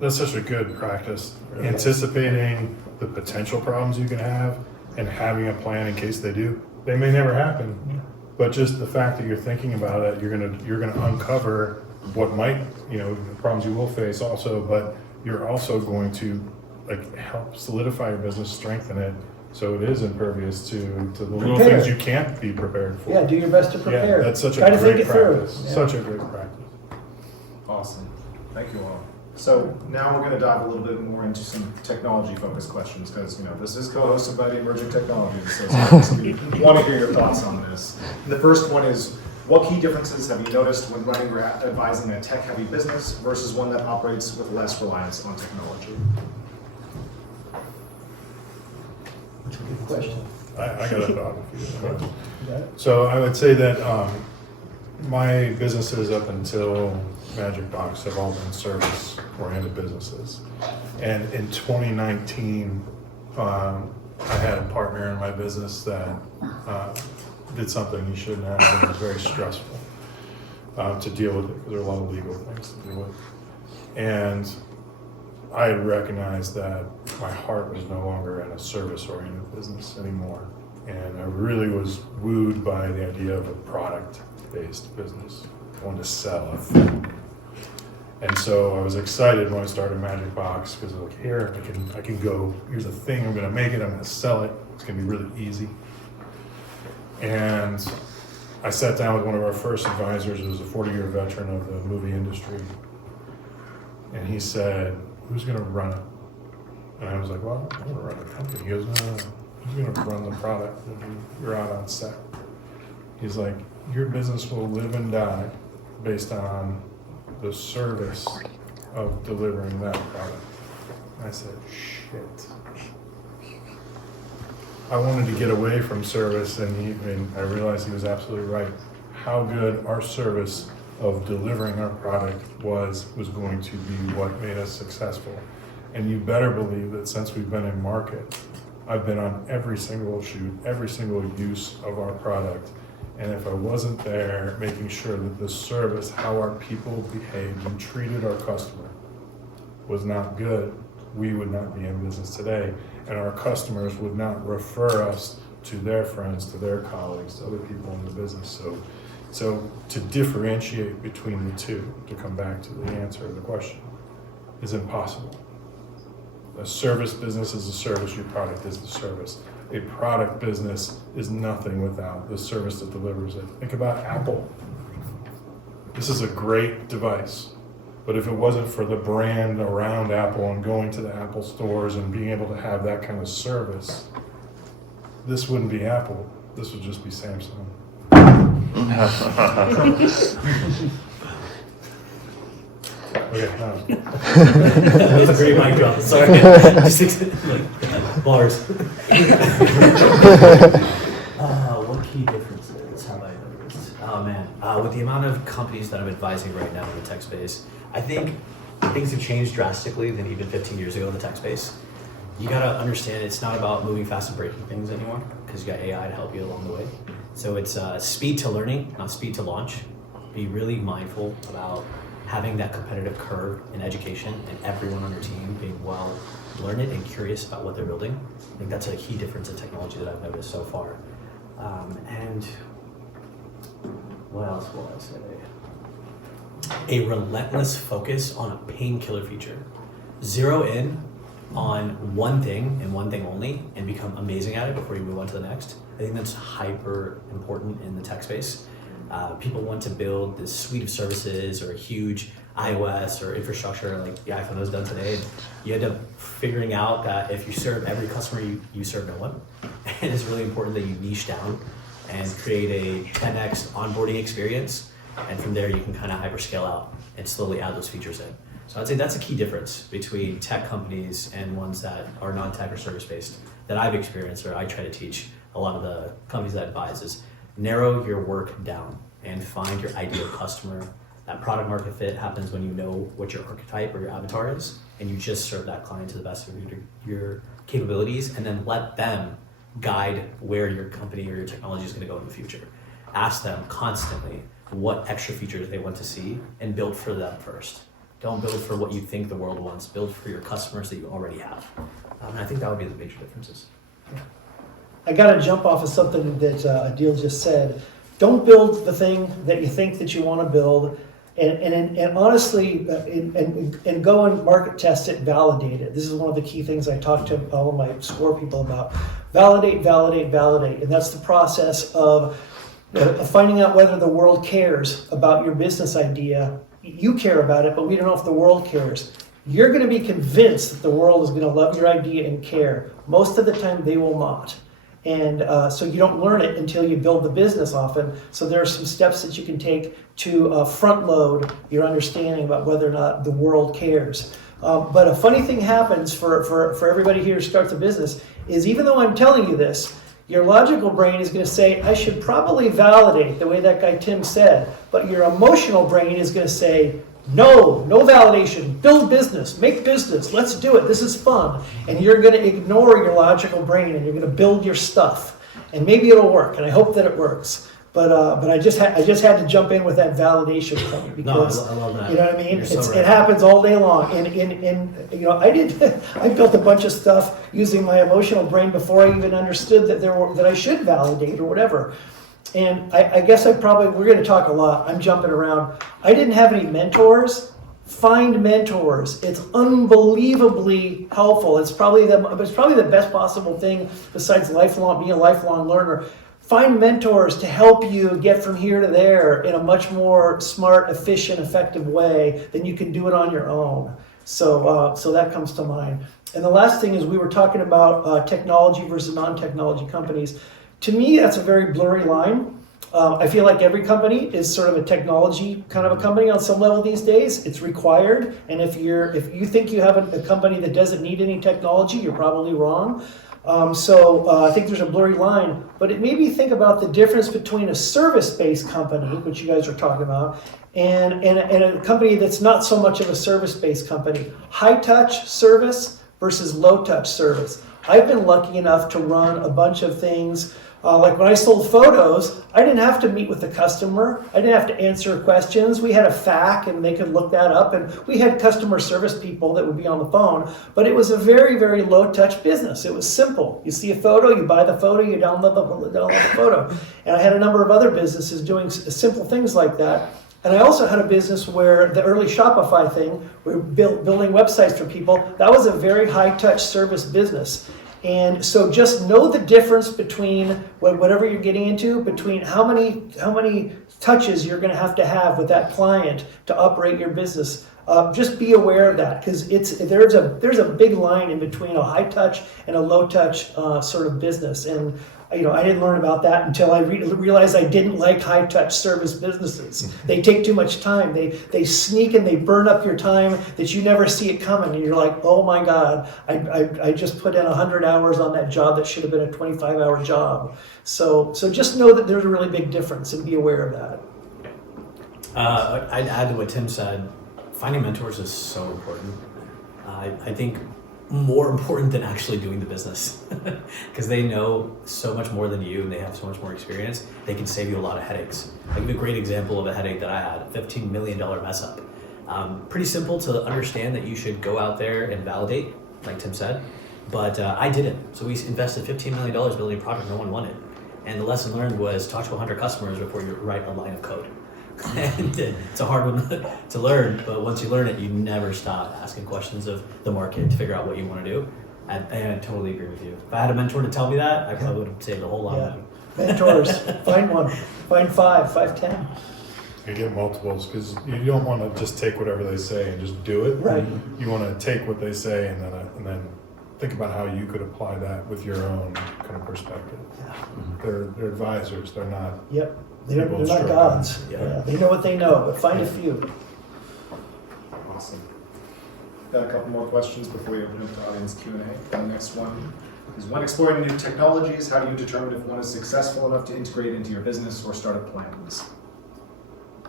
That's such a good practice. Anticipating the potential problems you can have and having a plan in case they do. They may never happen, but just the fact that you're thinking about it, you're gonna uncover what might, the problems you will face also, but you're also going to help solidify your business, strengthen it, so it is impervious to the little Prepare. things you can't be prepared for. Yeah, do your best to prepare. Yeah, that's such Try a to think great it through. practice. Yeah. Such a great practice. Awesome. Thank you all. So now we're going to dive a little bit more into some technology-focused questions because, this is co-hosted by the Emerging Technologies Association, so we want to hear your thoughts on this. The first one is, what key differences have you noticed when running or advising a tech-heavy business versus one that operates with less reliance on technology? That's a good question. I got a thought. You got it? So I would say that my businesses up until Magic Box have all been service-oriented businesses. And in 2019, I had a partner in my business that did something he shouldn't have, and it was very stressful to deal with it, because there are a lot of legal things to deal with. And I recognized that my heart was no longer in a service-oriented business anymore. And I really was wooed by the idea of a product-based business. I wanted to sell a thing. And so I was excited when I started Magic Box because I was like, here, I can go, here's a thing, I'm gonna make it, I'm gonna sell it, it's gonna be really easy. And I sat down with one of our first advisors, who was a 40-year veteran of the movie industry. And he said, who's gonna run it? And I was like, well, I'm gonna run the company. He goes, no, who's gonna run the product when you're out on set? He's like, your business will live and die based on the service of delivering that product. I said, shit. I wanted to get away from service, and I realized he was absolutely right. How good our service of delivering our product was going to be what made us successful. And you better believe that since we've been in market, I've been on every single shoot, every single use of our product. And if I wasn't there making sure that the service, how our people behaved and treated our customer was not good, we would not be in business today. And our customers would not refer us to their friends, to their colleagues, to other people in the business. So to differentiate between the two, to come back to the answer to the question, is impossible. A service business is a service, your product is the service. A product business is nothing without the service that delivers it. Think about Apple. This is a great device, but if it wasn't for the brand around Apple and going to the Apple stores and being able to have that kind of service, this wouldn't be Apple. This would just be Samsung. Okay, That was a great mic drop. Sorry. Bars. What key differences have I noticed? Oh man, with the amount of companies that I'm advising right now in the tech space, I think things have changed drastically than even 15 years ago in the tech space. You gotta understand it's not about moving fast and breaking things anymore, because you got AI to help you along the way. So it's speed to learning, not speed to launch. Be really mindful about having that competitive curve in education and everyone on your team being well learned and curious about what they're building. I think that's a key difference in technology that I've noticed so far. And what else will I say? A relentless focus on a painkiller feature. Zero in on one thing and one thing only and become amazing at it before you move on to the next. I think that's hyper important in the tech space. People want to build this suite of services or a huge iOS or infrastructure like the iPhone has done today. You end up figuring out that if you serve every customer, you serve no one. And it's really important that you niche down and create a 10x onboarding experience And from there, you can kind of hyperscale out and slowly add those features in. So I'd say that's a key difference between tech companies and ones that are non-tech or service-based that I've experienced, or I try to teach a lot of the companies that I advise, is narrow your work down and find your ideal customer. That product market fit happens when you know what your archetype or your avatar is, and you just serve that client to the best of your capabilities, and then let them guide where your company or your technology is going to go in the future. Ask them constantly what extra features they want to see and build for them first. Don't build for what you think the world wants, build for your customers that you already have. And I think that would be the major differences. I got to jump off of something that Adil just said. Don't build the thing that you think that you want to build, and honestly, and go and market test it, validate it. This is one of the key things I talk to all of my SCORE people about. Validate, validate, validate, and that's the process of finding out whether the world cares about your business idea. You care about it, but we don't know if the world cares. You're going to be convinced that the world is going to love your idea and care. Most of the time, they will not. And so you don't learn it until you build the business often. So there are some steps that you can take to front load your understanding about whether or not the world cares. But a funny thing happens for everybody here who starts a business is, even though I'm telling you this, your logical brain is going to say, I should probably validate, the way that guy Tim said. But your emotional brain is going to say, no validation, build business, make business, let's do it, this is fun. And you're going to ignore your logical brain and you're going to build your stuff. And maybe it'll work, and I hope that it works. But I just had to jump in with that validation point, because I love that. You know what I mean? You're so right. It happens all day long. And you know, I built a bunch of stuff using my emotional brain before I even understood that I should validate or whatever. And I guess we're going to talk a lot. I'm jumping around. I didn't have any mentors. Find mentors. It's unbelievably helpful. It's probably the best possible thing besides being a lifelong learner. Find mentors to help you get from here to there in a much more smart, efficient, effective way than you can do it on your own. So that comes to mind. And the last thing is, we were talking about technology versus non-technology companies. To me, that's a very blurry line. I feel like every company is sort of a technology kind of a company on some level these days. It's required, and if you think you have a company that doesn't need any technology, you're probably wrong. So I think there's a blurry line, but it made me think about the difference between a service-based company, which you guys are talking about, and a company that's not so much of a service-based company. High-touch service versus low-touch service. I've been lucky enough to run a bunch of things. Like when I sold photos, I didn't have to meet with the customer. I didn't have to answer questions. We had a FAQ and they could look that up, and we had customer service people that would be on the phone, but it was a very, very low touch business. It was simple. You see a photo, you buy the photo, you download the photo. And I had a number of other businesses doing simple things like that. And I also had a business where the early Shopify thing, we were building websites for people. That was a very high touch service business. And so just know the difference between whatever you're getting into, between how many touches you're going to have with that client to operate your business. Just be aware of that, because there's a big line in between a high touch and a low touch sort of business. And I didn't learn about that until I realized I didn't like high touch service businesses. They take too much time. They sneak and they burn up your time that you never see it coming. And you're like, oh my God, I just put in 100 hours on that job that should have been a 25-hour job. So just know that there's a really big difference, and be aware of that. I'd add to what Tim said. Finding mentors is so important. I think more important than actually doing the business, because they know so much more than you and they have so much more experience. They can save you a lot of headaches. I'll give you a great example of a headache that I had, a $15 million mess up. Pretty simple to understand that you should go out there and validate, like Tim said, but I didn't. So we invested $15 million building a product no one wanted. And the lesson learned was talk to 100 customers before you write a line of code. And it's a hard one to learn, but once you learn it, you never stop asking questions of the market to figure out what you want to do. And I totally agree with you. If I had a mentor to tell me that, I probably would have saved a whole lot of money. Mentors, find one, find 5, 10. You get multiples, because you don't want to just take whatever they say and just do it. Right. You want to take what they say and then think about how you could apply that with your own kind of perspective. Yeah. They're advisors. They're not Yep. They're people not struggling. gods. Yeah. Yeah, they know what they know, but find a few. Awesome. Got a couple more questions before we open up to audience Q&A. The next one is, when exploring new technologies, how do you determine if one is successful enough to integrate into your business or startup plans?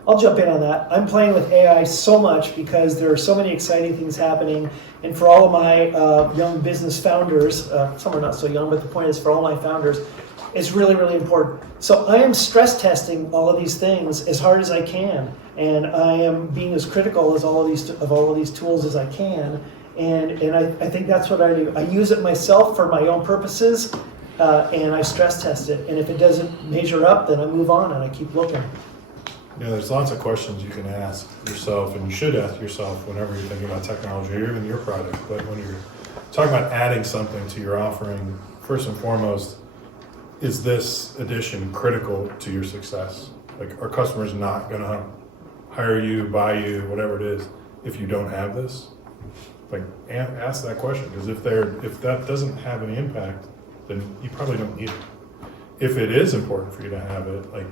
I'll jump in on that. I'm playing with AI so much because there are so many exciting things happening. And for all of my young business founders, some are not so young, but the point is for all my founders, it's really, really important. So I am stress testing all of these things as hard as I can. And I am being as critical as all of these tools as I can. And I think that's what I do. I use it myself for my own purposes, and I stress test it. And if it doesn't measure up, then I move on and I keep looking. Yeah, there's lots of questions you can ask yourself, and you should ask yourself whenever you're thinking about technology or even your product. But when you're talking about adding something to your offering, first and foremost, is this addition critical to your success? Like, are customers not going to hire you, buy you, whatever it is, if you don't have this? Like, ask that question, because if that doesn't have any impact, then you probably don't need it. If it is important for you to have it, like,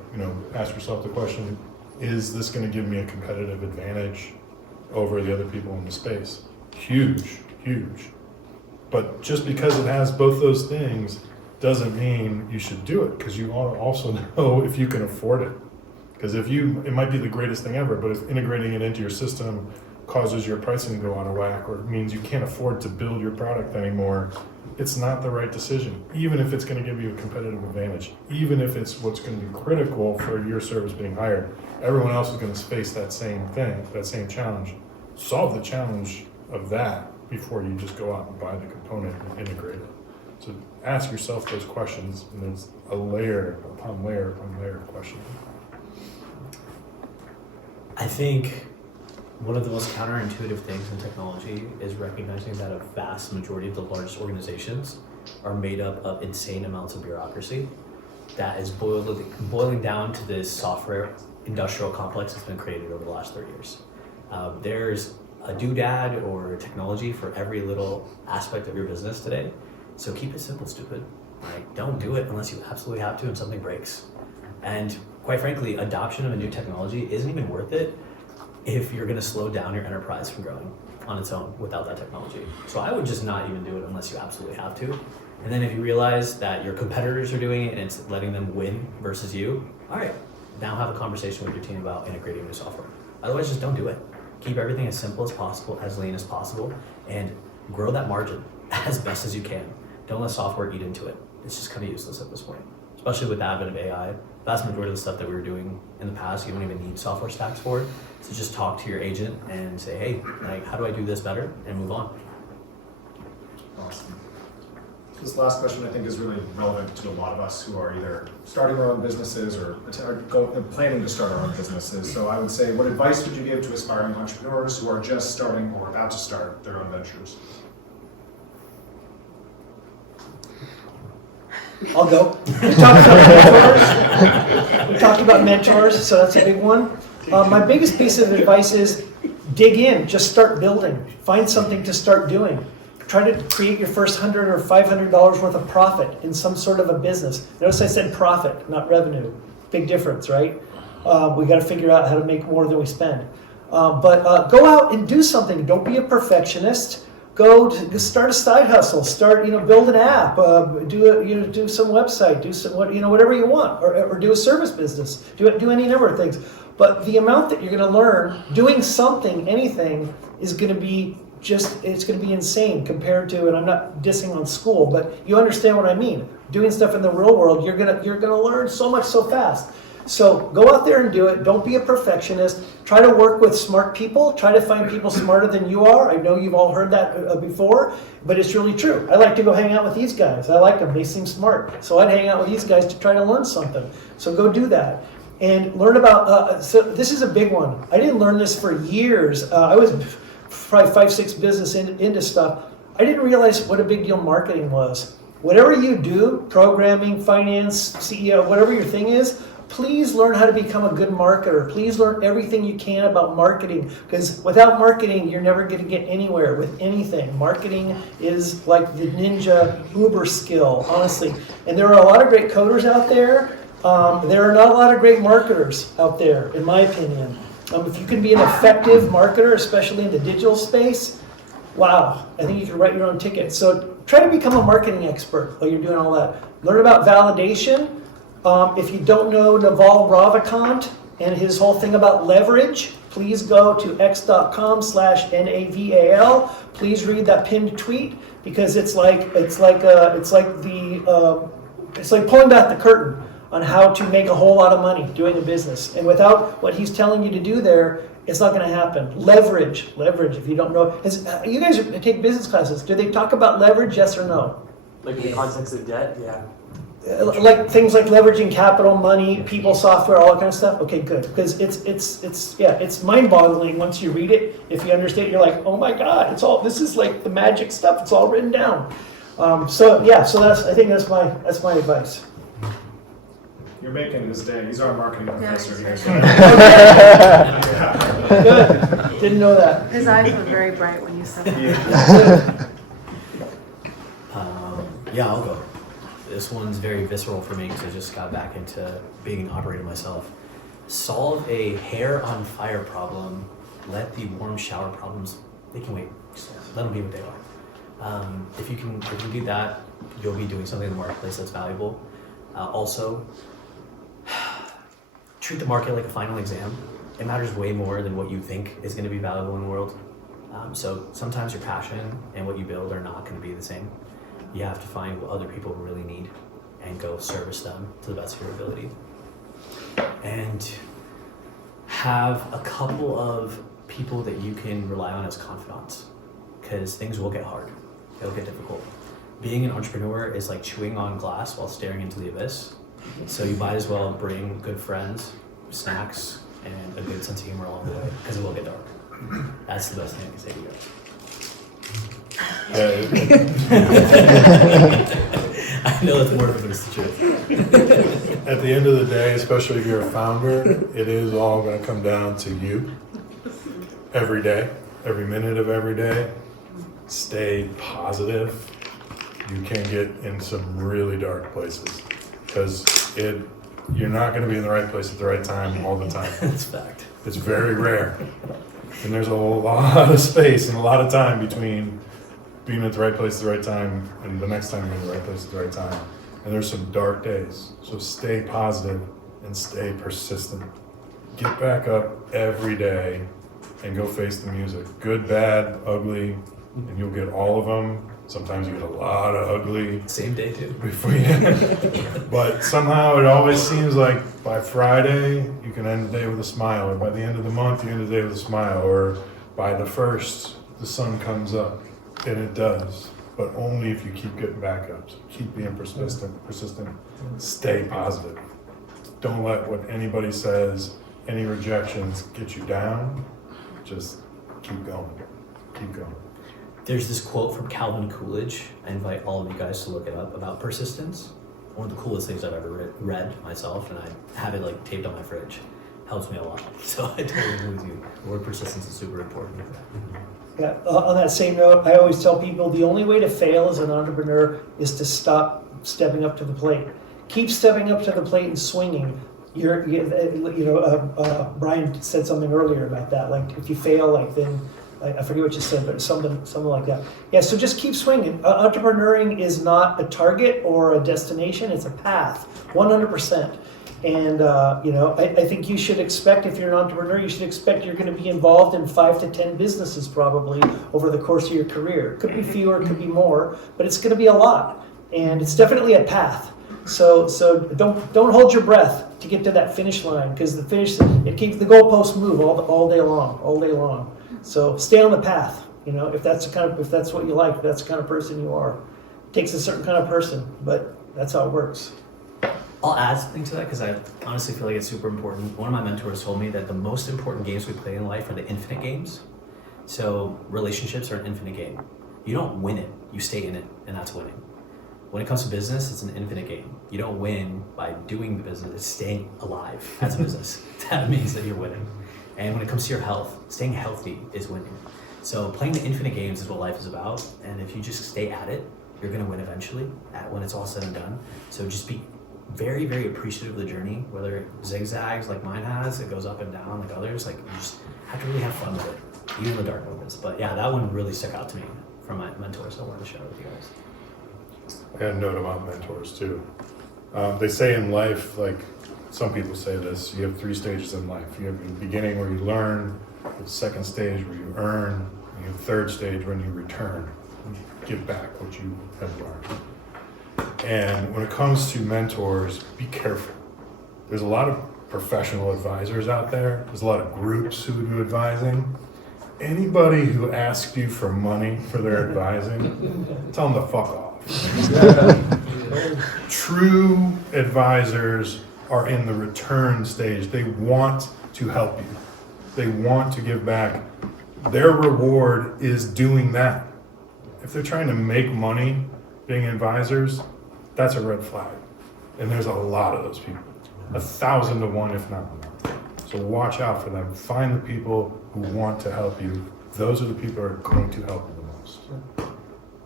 ask yourself the question, is this going to give me a competitive advantage over the other people in the space? Huge, huge. But just because it has both those things doesn't mean you should do it, because you ought to also know if you can afford it. Because it might be the greatest thing ever, but if integrating it into your system causes your pricing to go out of whack, or it means you can't afford to build your product anymore, it's not the right decision, even if it's going to give you a competitive advantage, even if it's what's going to be critical for your service being hired. Everyone else is going to face that same thing, that same challenge. Solve the challenge of that before you just go out and buy the component and integrate it. So ask yourself those questions, and there's a layer upon layer upon layer of questions. I think one of the most counterintuitive things in technology is recognizing that a vast majority of the largest organizations are made up of insane amounts of bureaucracy that is boiling down to this software industrial complex that's been created over the last 30 years. There's a doodad or technology for every little aspect of your business today. So keep it simple, stupid. Like, don't do it unless you absolutely have to and something breaks. And quite frankly, adoption of a new technology isn't even worth it if you're going to slow down your enterprise from growing on its own without that technology. So I would just not even do it unless you absolutely have to. And then if you realize that your competitors are doing it and it's letting them win versus you, all right, now have a conversation with your team about integrating new software. Otherwise, just don't do it. Keep everything as simple as possible, as lean as possible, and grow that margin as best as you can. Don't let software eat into it. It's just kind of useless at this point, especially with the advent of AI. Vast majority of the stuff that we were doing in the past, you don't even need software stacks for it. So just talk to your agent and say, hey, like, how do I do this better? And move on. Awesome. This last question I think is really relevant to a lot of us who are either starting our own businesses or planning to start our own businesses. So I would say, what advice would you give to aspiring entrepreneurs who are just starting or about to start their own ventures? I'll go. We talked about mentors, so that's a big one. My biggest piece of advice is dig in, just start building. Find something to start doing. Try to create your first $100 or $500 worth of profit in some sort of a business. Notice I said profit, not revenue. Big difference, right? We got to figure out how to make more than we spend. But go out and do something. Don't be a perfectionist. Go to start a side hustle. Start, build an app. Do some website. Do some, whatever you want, or do a service business. Do any number of things. But the amount that you're going to learn doing something, anything, is going to be it's going to be insane compared to, and I'm not dissing on school, but you understand what I mean. Doing stuff in the real world, you're going to learn so much so fast. So go out there and do it. Don't be a perfectionist. Try to work with smart people. Try to find people smarter than you are. I know you've all heard that before, but it's really true. I like to go hang out with these guys. I like them. They seem smart. So I'd hang out with these guys to try to learn something. So go do that. And learn about, so this is a big one. I didn't learn this for years. I was probably 5-6 business into stuff. I didn't realize what a big deal marketing was. Whatever you do, programming, finance, CEO, whatever your thing is, please learn how to become a good marketer. Please learn everything you can about marketing, because without marketing, you're never going to get anywhere with anything. Marketing is like the ninja uber skill, honestly. And there are a lot of great coders out there. There are not a lot of great marketers out there, in my opinion. If you can be an effective marketer, especially in the digital space, wow, I think you can write your own ticket. So try to become a marketing expert while you're doing all that. Learn about validation. If you don't know Naval Ravikant and his whole thing about leverage, please go to x.com/NAVAL. Please read that pinned tweet because it's like pulling back the curtain on how to make a whole lot of money doing a business. And without what he's telling you to do there, it's not going to happen. Leverage. If you don't know, you guys take business classes. Do they talk about leverage? Yes or no? Like in the context of debt, yeah. Like things like leveraging capital, money, people, software, all that kind of stuff. Okay, good, because it's mind-boggling once you read it. If you understand, you're like, oh my God, this is like the magic stuff. It's all written down. So I think that's my advice. You're making his day. He's our marketing professor here. Good. Didn't know that. His eyes were very bright when you said that. Yeah, I'll go. This one's very visceral for me because I just got back into being an operator myself. Solve a hair on fire problem. Let the warm shower problems, they can wait. Just let them be what they are. If you do that, you'll be doing something in the marketplace that's valuable. Also, treat the market like a final exam. It matters way more than what you think is going to be valuable in the world. So sometimes your passion and what you build are not going to be the same. You have to find what other people really need and go service them to the best of your ability. And have a couple of people that you can rely on as confidants, because things will get hard. It'll get difficult. Being an entrepreneur is like chewing on glass while staring into the abyss. So you might as well bring good friends, snacks, and a good sense of humor along the way, because it will get dark. That's the best thing I can say to you guys. I know that's more of it, but it's the truth. At the end of the day, especially if you're a founder, it is all going to come down to you. Every day, every minute of every day, stay positive. You can get in some really dark places because you're not going to be in the right place at the right time all the time. That's fact. It's very rare. And there's a lot of space and a lot of time between being at the right place at the right time and the next time you're in the right place at the right time. And there's some dark days. So stay positive and stay persistent. Get back up every day and go face the music. Good, bad, ugly, and you'll get all of them. Sometimes you get a lot of ugly. Same day too. Before but somehow it always seems like by Friday you can end the day with a smile, or by the end of the month you end the day with a smile, or by the 1st the sun comes up. And it does, but only if you keep getting back up. So keep being persistent, stay positive. Don't let what anybody says, any rejections get you down. Just keep going. There's this quote from Calvin Coolidge. I invite all of you guys to look it up about persistence. One of the coolest things I've ever read myself, and I have it like taped on my fridge. Helps me a lot. So I totally agree with you. The word persistence is super important. Yeah, on that same note, I always tell people the only way to fail as an entrepreneur is to stop stepping up to the plate. Keep stepping up to the plate and swinging. Brian said something earlier about that. Like if you fail, like then I forget what you said, but something like that. Yeah, so just keep swinging. Entrepreneuring is not a target or a destination; it's a path, 100%. And I think you should expect, if you're an entrepreneur, you should expect you're going to be involved in 5 to 10 businesses probably over the course of your career. It could be fewer, it could be more, but it's going to be a lot, and it's definitely a path. So don't hold your breath to get to that finish line, because it keeps the goalposts move all day long. So stay on the path. If that's what you like, if that's the kind of person you are. It takes a certain kind of person, but that's how it works. I'll add something to that because I honestly feel like it's super important. One of my mentors told me that the most important games we play in life are the infinite games. So relationships are an infinite game. You don't win it, you stay in it, and that's winning. When it comes to business, it's an infinite game. You don't win by doing the business, it's staying alive as a business. That means that you're winning. And when it comes to your health, staying healthy is winning. So playing the infinite games is what life is about. And if you just stay at it, you're gonna win eventually when it's all said and done. So just be very, very appreciative of the journey, whether it zigzags like mine has, it goes up and down like others, like you just have to really have fun with it, even the dark moments. But yeah, that one really stuck out to me from my mentors, so I wanted to share it with you guys. I had a note about mentors too. They say in life, like some people say this, you have 3 stages in life. You have the beginning where you learn, the second stage where you earn, and the third stage when you return, you give back what you have learned. And when it comes to mentors, be careful. There's a lot of professional advisors out there. There's a lot of groups who do advising. Anybody who asks you for money for their advising, tell them to fuck off. True advisors are in the return stage. They want to help you. They want to give back. Their reward is doing that. If they're trying to make money being advisors, that's a red flag. And there's a lot of those people. 1,000 to 1, if not more. So watch out for them. Find the people who want to help you. Those are the people who are going to help you the most.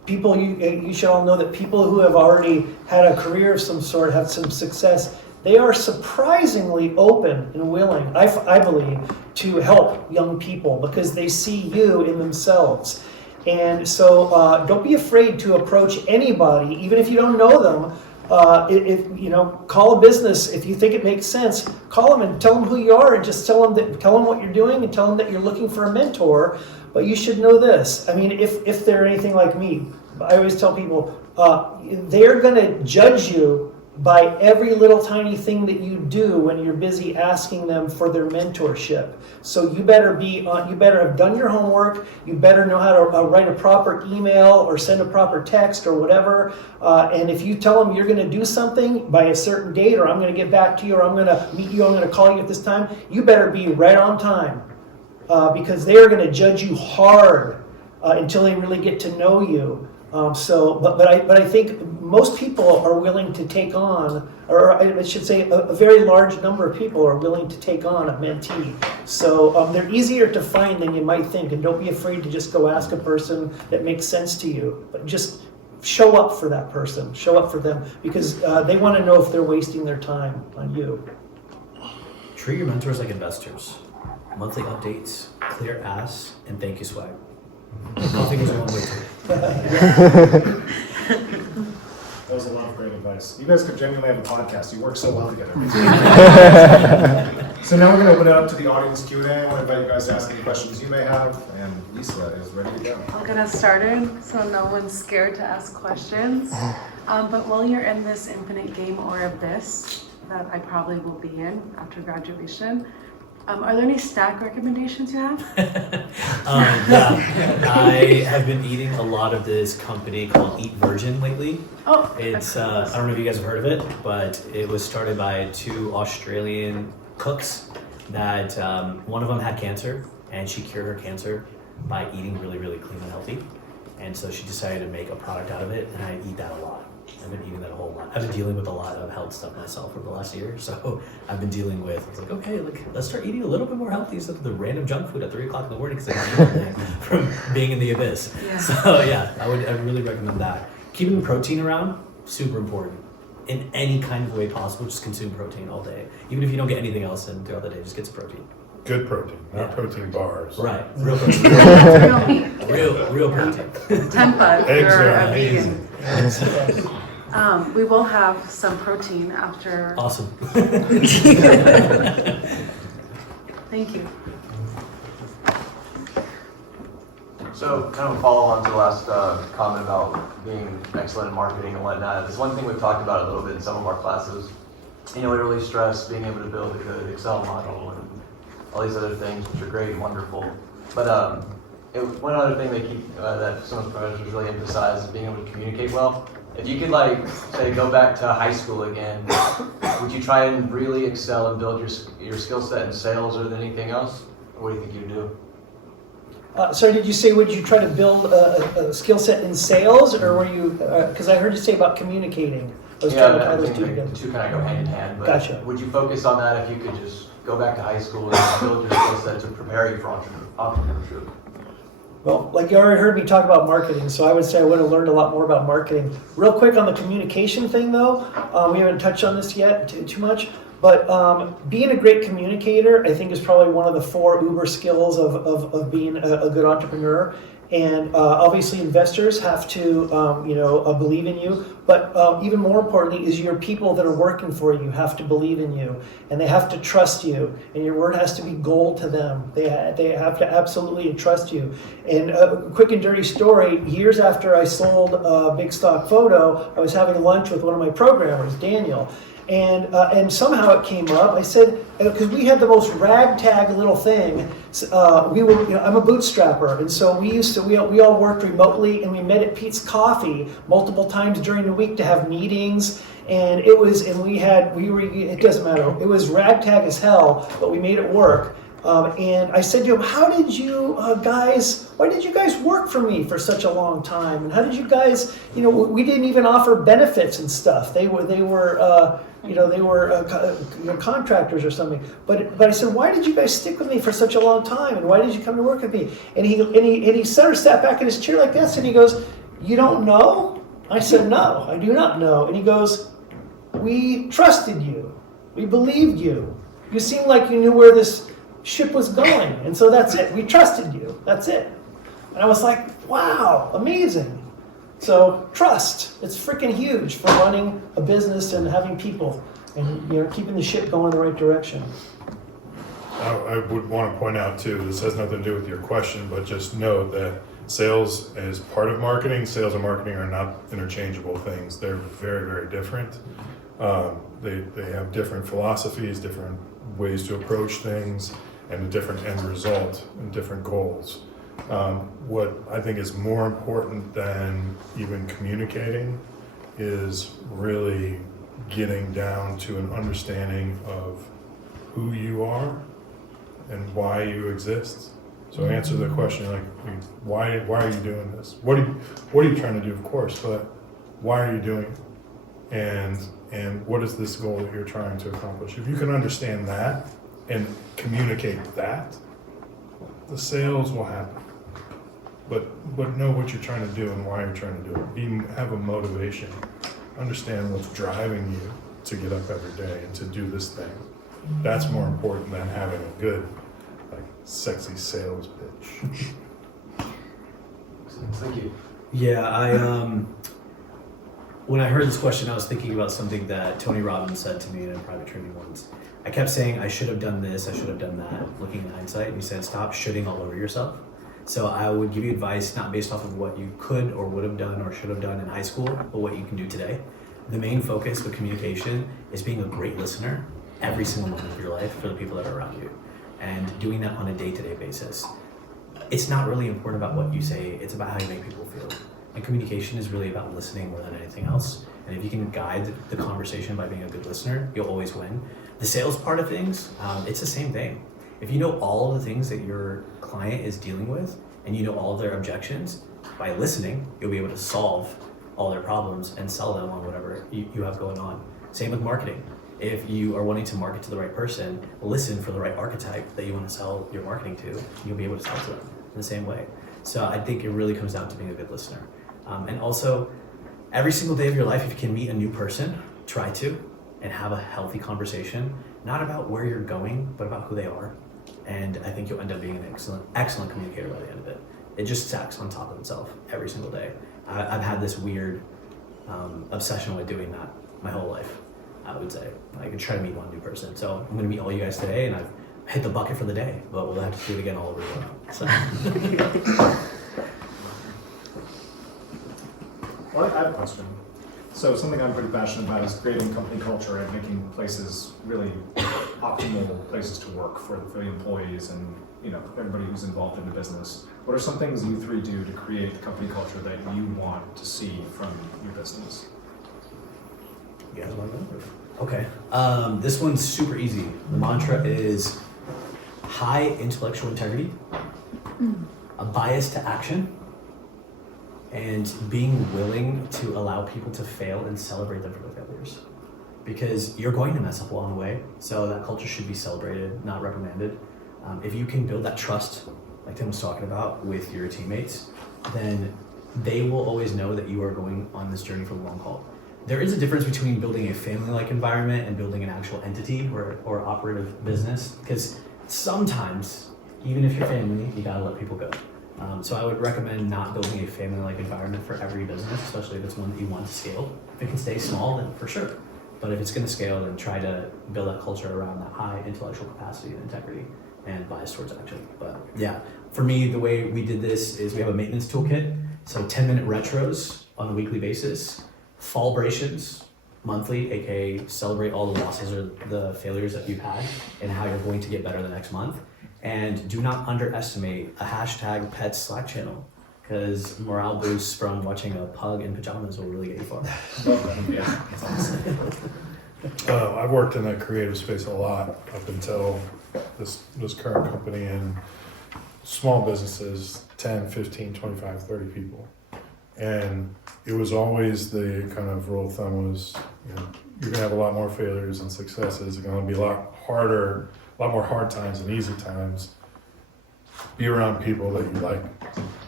People, you should all know that people who have already had a career of some sort, have some success, they are surprisingly open and willing, I believe, to help young people because they see you in themselves. And so don't be afraid to approach anybody, even if you don't know them. If you know, call a business if you think it makes sense. Call them and tell them who you are, and just tell them what you're doing, and tell them that you're looking for a mentor. But you should know this. I mean, if they're anything like me, I always tell people they're going to judge you by every little tiny thing that you do when you're busy asking them for their mentorship. So you better have done your homework. You better know how to write a proper email or send a proper text or whatever. And if you tell them you're going to do something by a certain date, or I'm going to get back to you, or I'm going to meet you, I'm going to call you at this time, you better be right on time because they are going to judge you hard until they really get to know you. But I think most people are willing to take on, or I should say a very large number of people are willing to take on a mentee. So they're easier to find than you might think, and don't be afraid to just go ask a person that makes sense to you. But just show up for that person, show up for them, because they want to know if they're wasting their time on you. Treat your mentors like investors. Monthly updates, clear ass, and thank you swag. Coffee goes a long way too. That was a lot of great advice. You guys could genuinely have a podcast. You work so well together. So now we're going to open it up to the audience Q&A. I want to invite you guys to ask any questions you may have. And Lisa is ready to go. I'll get us started so no one's scared to ask questions. But while you're in this infinite game or abyss that I probably will be in after graduation, are there any snack recommendations you have? Yeah, I have been eating a lot of this company called Eat Virgin lately. Oh, It's I don't know if you guys have heard of it, but it was started by 2 Australian cooks that one of them had cancer, and she cured her cancer by eating really, really clean and healthy. And so she decided to make a product out of it, and I eat that a lot. I've been eating that a whole lot. I've been dealing with a lot of health stuff myself over the last year, so I've been dealing with, I was like, okay, let's start eating a little bit more healthy instead of the random junk food at 3 o'clock in the morning because I got from being in the abyss. Yeah. So yeah, I really recommend that. Keeping protein around, super important. In any kind of way possible, just consume protein all day. Even if you don't get anything else in throughout the day, just get some protein. Good protein, not protein bars. Right, real protein. Real meat. real protein. Tempeh if Eggs you're are a amazing. vegan. We will have some protein after. Awesome. Thank you. So, kind of a follow on to the last comment about being excellent in marketing and whatnot. It's one thing we've talked about a little bit in some of our classes. You know, we really stress being able to build a good Excel model and all these other things, which are great and wonderful. But one other thing that some of the professors really emphasize is being able to communicate well. If you could, say, go back to high school again, would you try and really excel and build your skill set in sales or than anything else? Or what do you think you'd do? So did you say, would you try to build a skill set in sales, or were you, because I heard you say about communicating. I was trying to tie I those think two the together. two kind of go hand in hand. But Gotcha. would you focus on that if you could just go back to high school and build your skill set to prepare you for entrepreneurship? Well, like you already heard me talk about marketing, so I would say I would have learned a lot more about marketing. Real quick on the communication thing though, we haven't touched on this yet too much, but being a great communicator, I think is probably one of the 4 uber skills of being a good entrepreneur. And obviously investors have to, believe in you. But even more importantly is your people that are working for you have to believe in you. And they have to trust you. And your word has to be gold to them. They have to absolutely trust you. And a quick and dirty story, years after I sold Big Stock Photo, I was having lunch with one of my programmers, Daniel. And somehow it came up. I said, because we had the most ragtag little thing. I'm a bootstrapper, and so we all worked remotely, and we met at Pete's Coffee multiple times during the week to have meetings. And it doesn't matter. It was ragtag as hell, but we made it work. And I said to him, why did you guys work for me for such a long time? And how did you guys, we didn't even offer benefits and stuff. They were contractors or something. But I said, why did you guys stick with me for such a long time? And why did you come to work with me? And he sort of sat back in his chair like this, and he goes, you don't know? I said, no, I do not know. And he goes, we trusted you. We believed you. You seemed like you knew where this ship was going, and so that's it. We trusted you. That's it. And I was like, wow, amazing. So trust, it's freaking huge for running a business and having people and keeping the ship going in the right direction. I would want to point out too, this has nothing to do with your question, but just note that sales is part of marketing. Sales and marketing are not interchangeable things. They're very, very different. They have different philosophies, different ways to approach things, and a different end result and different goals. What I think is more important than even communicating is really getting down to an understanding of who you are and why you exist. So answer the question like, why are you doing this? What are you trying to do, of course, but why are you doing it? And what is this goal that you're trying to accomplish? If you can understand that and communicate that, the sales will happen. But know what you're trying to do and why you're trying to do it. Have a motivation. Understand what's driving you to get up every day and to do this thing. That's more important than having a good, sexy sales pitch. Thank you. Yeah, when I heard this question, I was thinking about something that Tony Robbins said to me in a private training once. I kept saying, I should have done this, I should have done that, looking in hindsight, and he said, stop shitting all over yourself. So I would give you advice not based off of what you could or would have done or should have done in high school, but what you can do today. The main focus with communication is being a great listener every single moment of your life for the people that are around you, and doing that on a day-to-day basis. It's not really important about what you say, it's about how you make people feel. And communication is really about listening more than anything else. And if you can guide the conversation by being a good listener, you'll always win. The sales part of things, it's the same thing. If you know all of the things that your client is dealing with, and you know all of their objections, by listening, you'll be able to solve all their problems and sell them on whatever you have going on. Same with marketing. If you are wanting to market to the right person, listen for the right archetype that you want to sell your marketing to, you'll be able to sell to them in the same way. So I think it really comes down to being a good listener. And also, every single day of your life, if you can meet a new person, try to, and have a healthy conversation, not about where you're going, but about who they are. And I think you'll end up being an excellent communicator by the end of it. It just stacks on top of itself every single day. I've had this weird obsession with doing that my whole life, I would say. I could try to meet one new person. So I'm gonna meet all you guys today, and I've hit the bucket for the day, but we'll have to do it again all over again. So. Well, I have a question. So something I'm pretty passionate about is creating company culture and making places really optimal places to work for the employees and everybody who's involved in the business. What are some things you three do to create the company culture that you want to see from your business? You guys want to go? Okay. This one's super easy. The mantra is high intellectual integrity, a bias to action, and being willing to allow people to fail and celebrate them for their failures. Because you're going to mess up along the way, so that culture should be celebrated, not reprimanded. If you can build that trust like Tim was talking about, with your teammates, then they will always know that you are going on this journey for the long haul. There is a difference between building a family-like environment and building an actual entity or operative business, because sometimes, even if you're family, you gotta let people go. So I would recommend not building a family-like environment for every business, especially if it's one that you want to scale. If it can stay small, then for sure. But if it's gonna scale, then try to build that culture around that high intellectual capacity and integrity and bias towards action. But yeah, for me, the way we did this is we have a maintenance toolkit. So 10-minute retros on a weekly basis, fallbrations monthly, aka celebrate all the losses or the failures that you've had and how you're going to get better the next month. And do not underestimate a hashtag pets Slack channel, because morale boosts from watching a pug in pajamas will really get you far. I've worked in that creative space a lot up until this current company, and small businesses, 10, 15, 25, 30 people. And it was always the kind of rule of thumb was, you know, you're gonna have a lot more failures than successes. It's gonna be a lot harder, a lot more hard times than easy times. Be around people that you like.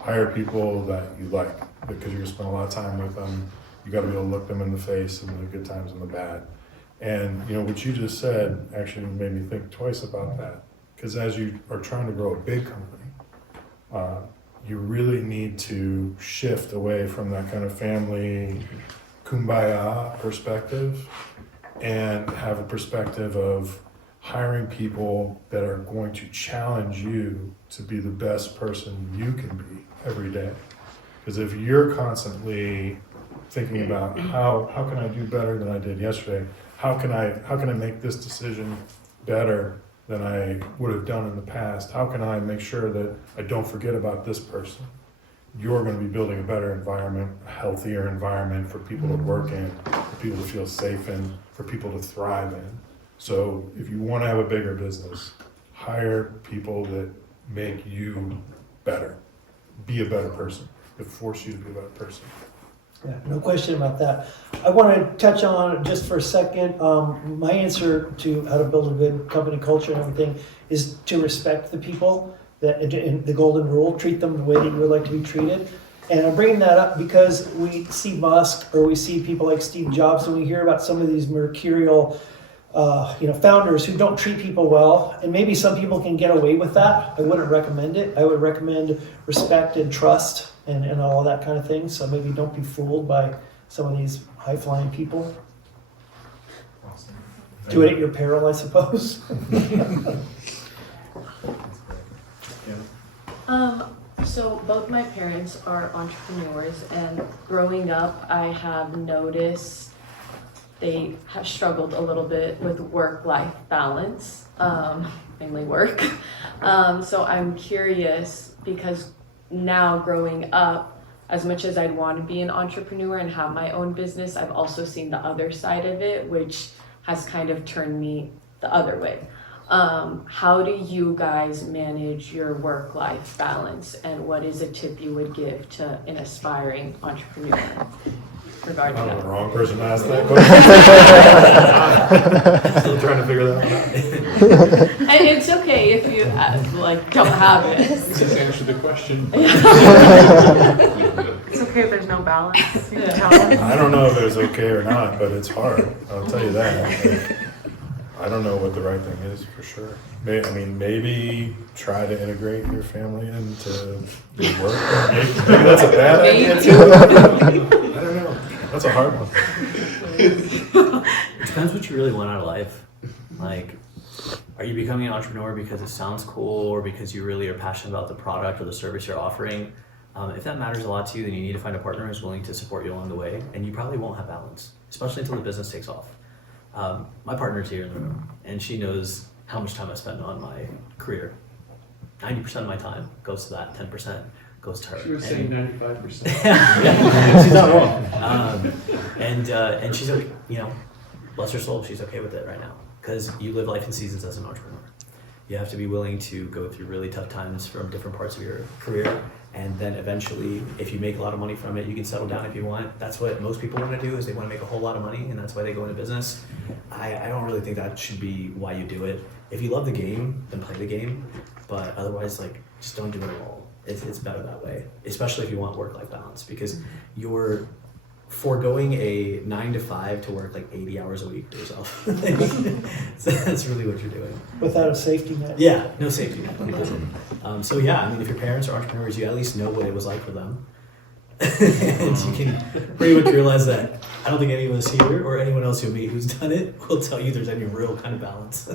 Hire people that you like, because you're gonna spend a lot of time with them. You gotta be able to look them in the face in the good times and the bad. And you know, what you just said actually made me think twice about that. Because as you are trying to grow a big company, you really need to shift away from that kind of family kumbaya perspective and have a perspective of hiring people that are going to challenge you to be the best person you can be every day. Because if you're constantly thinking about how can I do better than I did yesterday, how can I make this decision better than I would have done in the past, how can I make sure that I don't forget about this person, you're going to be building a better environment, a healthier environment for people to work in, for people to feel safe in, for people to thrive in. So if you want to have a bigger business, hire people that make you better. Be a better person. It forces you to be a better person. Yeah, no question about that. I want to touch on just for a second. My answer to how to build a good company culture and everything is to respect the people. That in the golden rule, treat them the way that you would like to be treated. And I'm bringing that up because we see Musk or we see people like Steve Jobs, and we hear about some of these mercurial, founders who don't treat people well. And maybe some people can get away with that. I wouldn't recommend it. I would recommend respect and trust and all that kind of thing. So maybe don't be fooled by some of these high-flying people. Awesome. Do it at your peril, I suppose. So both my parents are entrepreneurs, and growing up, I have noticed they have struggled a little bit with work-life balance, mainly work. So I'm curious, because now growing up, as much as I'd want to be an entrepreneur and have my own business, I've also seen the other side of it, which has kind of turned me the other way. How do you guys manage your work-life balance, and what is a tip you would give to an aspiring entrepreneur regarding I'm that? the wrong person to ask that question. Still trying to figure that one out. And it's okay if you don't have it. Just answer the question. It's okay if there's no balance. You can Yeah. tell us. I don't know if it's okay or not, but it's hard. I'll tell you that. Like, I don't know what the right thing is for sure. Maybe try to integrate your family into your work. Maybe that's a bad idea too. I don't know. That's a hard one. It depends what you really want out of life. Like, are you becoming an entrepreneur because it sounds cool or because you really are passionate about the product or the service you're offering? If that matters a lot to you, then you need to find a partner who's willing to support you along the way, and you probably won't have balance, especially until the business takes off. My partner's here in the room, and she knows how much time I spend on my career. 90% of my time goes to that, 10% goes to her. She was saying 95%. She's not wrong. And she's, bless her soul, she's okay with it right now, because you live life in seasons as an entrepreneur. You have to be willing to go through really tough times from different parts of your career. And then eventually, if you make a lot of money from it, you can settle down if you want. That's what most people want to do, is they want to make a whole lot of money, and that's why they go into business. I don't really think that should be why you do it. If you love the game, then play the game. But otherwise, like, just don't do it at all. It's better that way, especially if you want work-life balance, because you're foregoing a 9 to 5 to work like 80 hours a week for yourself. So that's really what you're doing. Without a safety net. Yeah, no safety net. So yeah, I mean, if your parents are entrepreneurs, you at least know what it was like for them. And you can pretty much realize that I don't think any of us here or anyone else you'll meet who's done it will tell you there's any real kind of balance.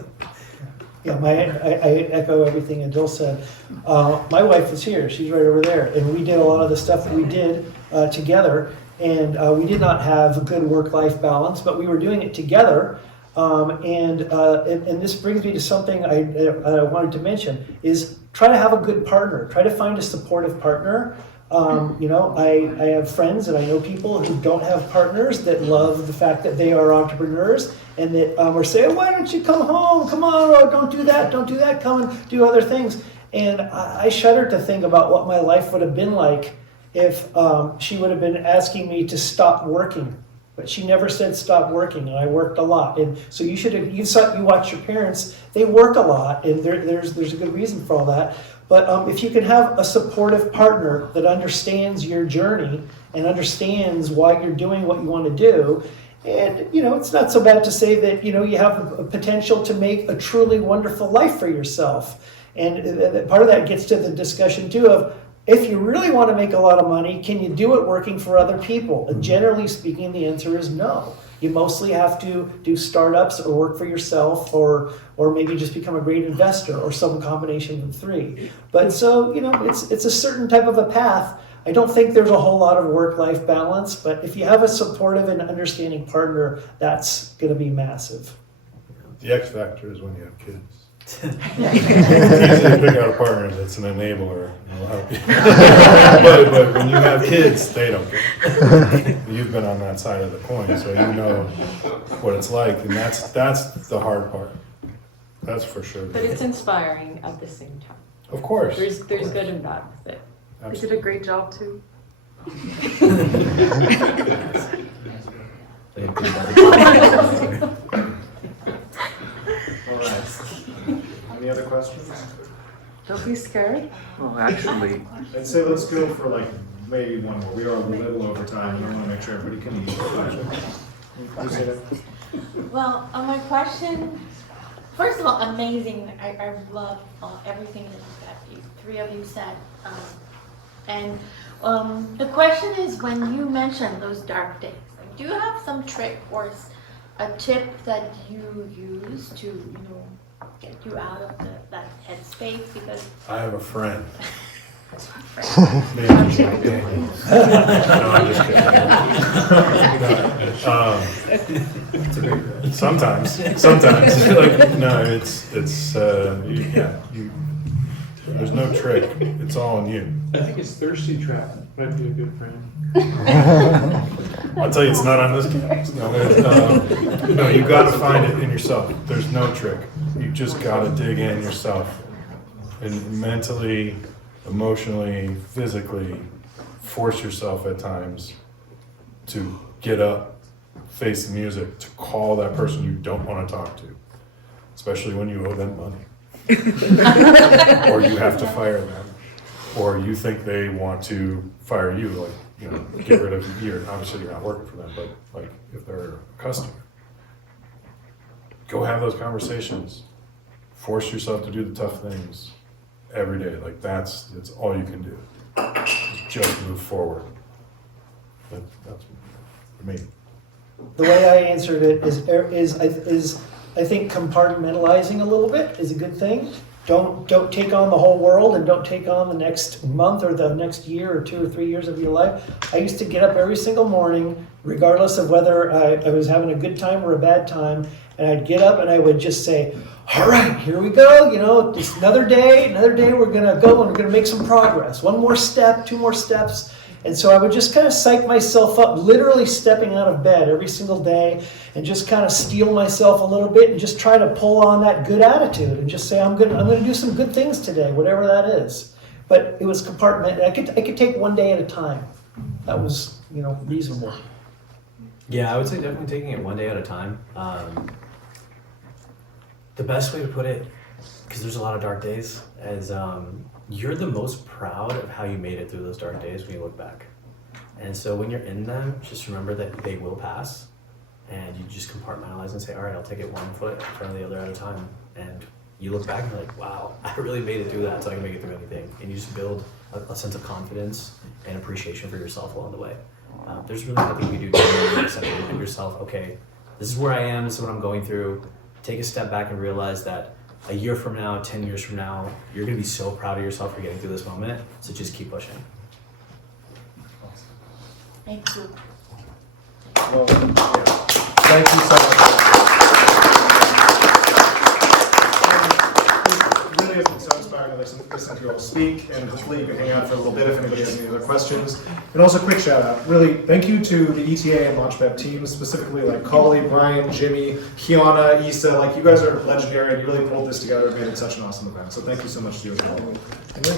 Yeah, I echo everything Adil said. My wife is here, she's right over there, and we did a lot of the stuff that we did together, and we did not have a good work-life balance, but we were doing it together. And this brings me to something I wanted to mention, is try to have a good partner, try to find a supportive partner. I have friends and I know people who don't have partners that love the fact that they are entrepreneurs and that are saying, why don't you come home? Come on, oh, don't do that, come and do other things. And I shudder to think about what my life would have been like if she would have been asking me to stop working. But she never said stop working, and I worked a lot. And so you watch your parents, they work a lot, and there's a good reason for all that. But if you can have a supportive partner that understands your journey and understands why you're doing what you want to do, and it's not so bad to say that you have a potential to make a truly wonderful life for yourself. And part of that gets to the discussion too of, if you really want to make a lot of money, can you do it working for other people? And generally speaking, the answer is no. You mostly have to do startups or work for yourself, or maybe just become a great investor, or some combination of the three. But so, it's a certain type of a path. I don't think there's a whole lot of work-life balance, but if you have a supportive and understanding partner, that's going to be massive. The X factor is when you have kids. It's easy to pick out a partner that's an enabler and will help you. but when you have kids, they don't care. You've been on that side of the coin, so you know what it's like, and that's the hard part. That's for sure. But it's inspiring at the same time. Of course. There's good and bad with it. You did a great job too. All right. Any other questions? Don't be scared. Well, actually, I'd say let's go for like maybe one more. We are a little over time. We want to make sure everybody can eat. Well, my question, first of all, amazing. I love everything that you three of you said. And the question is, when you mention those dark days, like, do you have some trick or a tip that you use to, get you out of that headspace? Because I have a friend. Man, she's like, "Dang." No, I'm just kidding. Sometimes, like, no, there's no trick. It's all in you. I think it's thirsty trap might be a good friend. I'll tell you, it's not on this case. No, you got to find it in yourself. There's no trick. You just got to dig in yourself, and mentally, emotionally, physically, force yourself at times to get up, face the music, to call that person you don't want to talk to, especially when you owe them money. Or you have to fire them, or you think they want to fire you, like, get rid of you. Obviously you're not working for them, but like if they're a customer, go have those conversations. Force yourself to do the tough things every day. Like that's all you can do. Just move forward. That's for me. The way I answered it is I think compartmentalizing a little bit is a good thing. Don't take on the whole world, and don't take on the next month or the next year or 2 or 3 years of your life. I used to get up every single morning, regardless of whether I was having a good time or a bad time, and I'd get up and I would just say, all right, here we go, just another day, we're gonna go and we're gonna make some progress. One more step, 2 more steps. And so I would just kind of psych myself up, literally stepping out of bed every single day and just kind of steel myself a little bit and just try to pull on that good attitude and just say, I'm going to do some good things today, whatever that is. But it was compartmented. I could take one day at a time. That was, reasonable. Yeah, I would say definitely taking it one day at a time. The best way to put it, because there's a lot of dark days, is you're the most proud of how you made it through those dark days when you look back. And so when you're in them, just remember that they will pass, and you just compartmentalize and say, all right, I'll take it one foot in front of the other at a time. And you look back and you're like, wow, I really made it through that, so I can make it through anything. And you just build a sense of confidence and appreciation for yourself along the way. There's really nothing you do except to give yourself, okay, this is where I am, this is what I'm going through. Take a step back and realize that a year from now, 10 years from now, you're gonna be so proud of yourself for getting through this moment, so just keep pushing. Thank you. Well, thank you so much. It really has been so inspiring to listen to you all speak, and hopefully you can hang out for a little bit if anybody has any other questions. And also, quick shout out, really, thank you to the ETA and LaunchPepp teams, specifically like Collie, Brian, Jimmy, Kiana, Issa, like you guys are legendary and you really pulled this together and made it such an awesome event. So thank you so much to you as well. And yeah,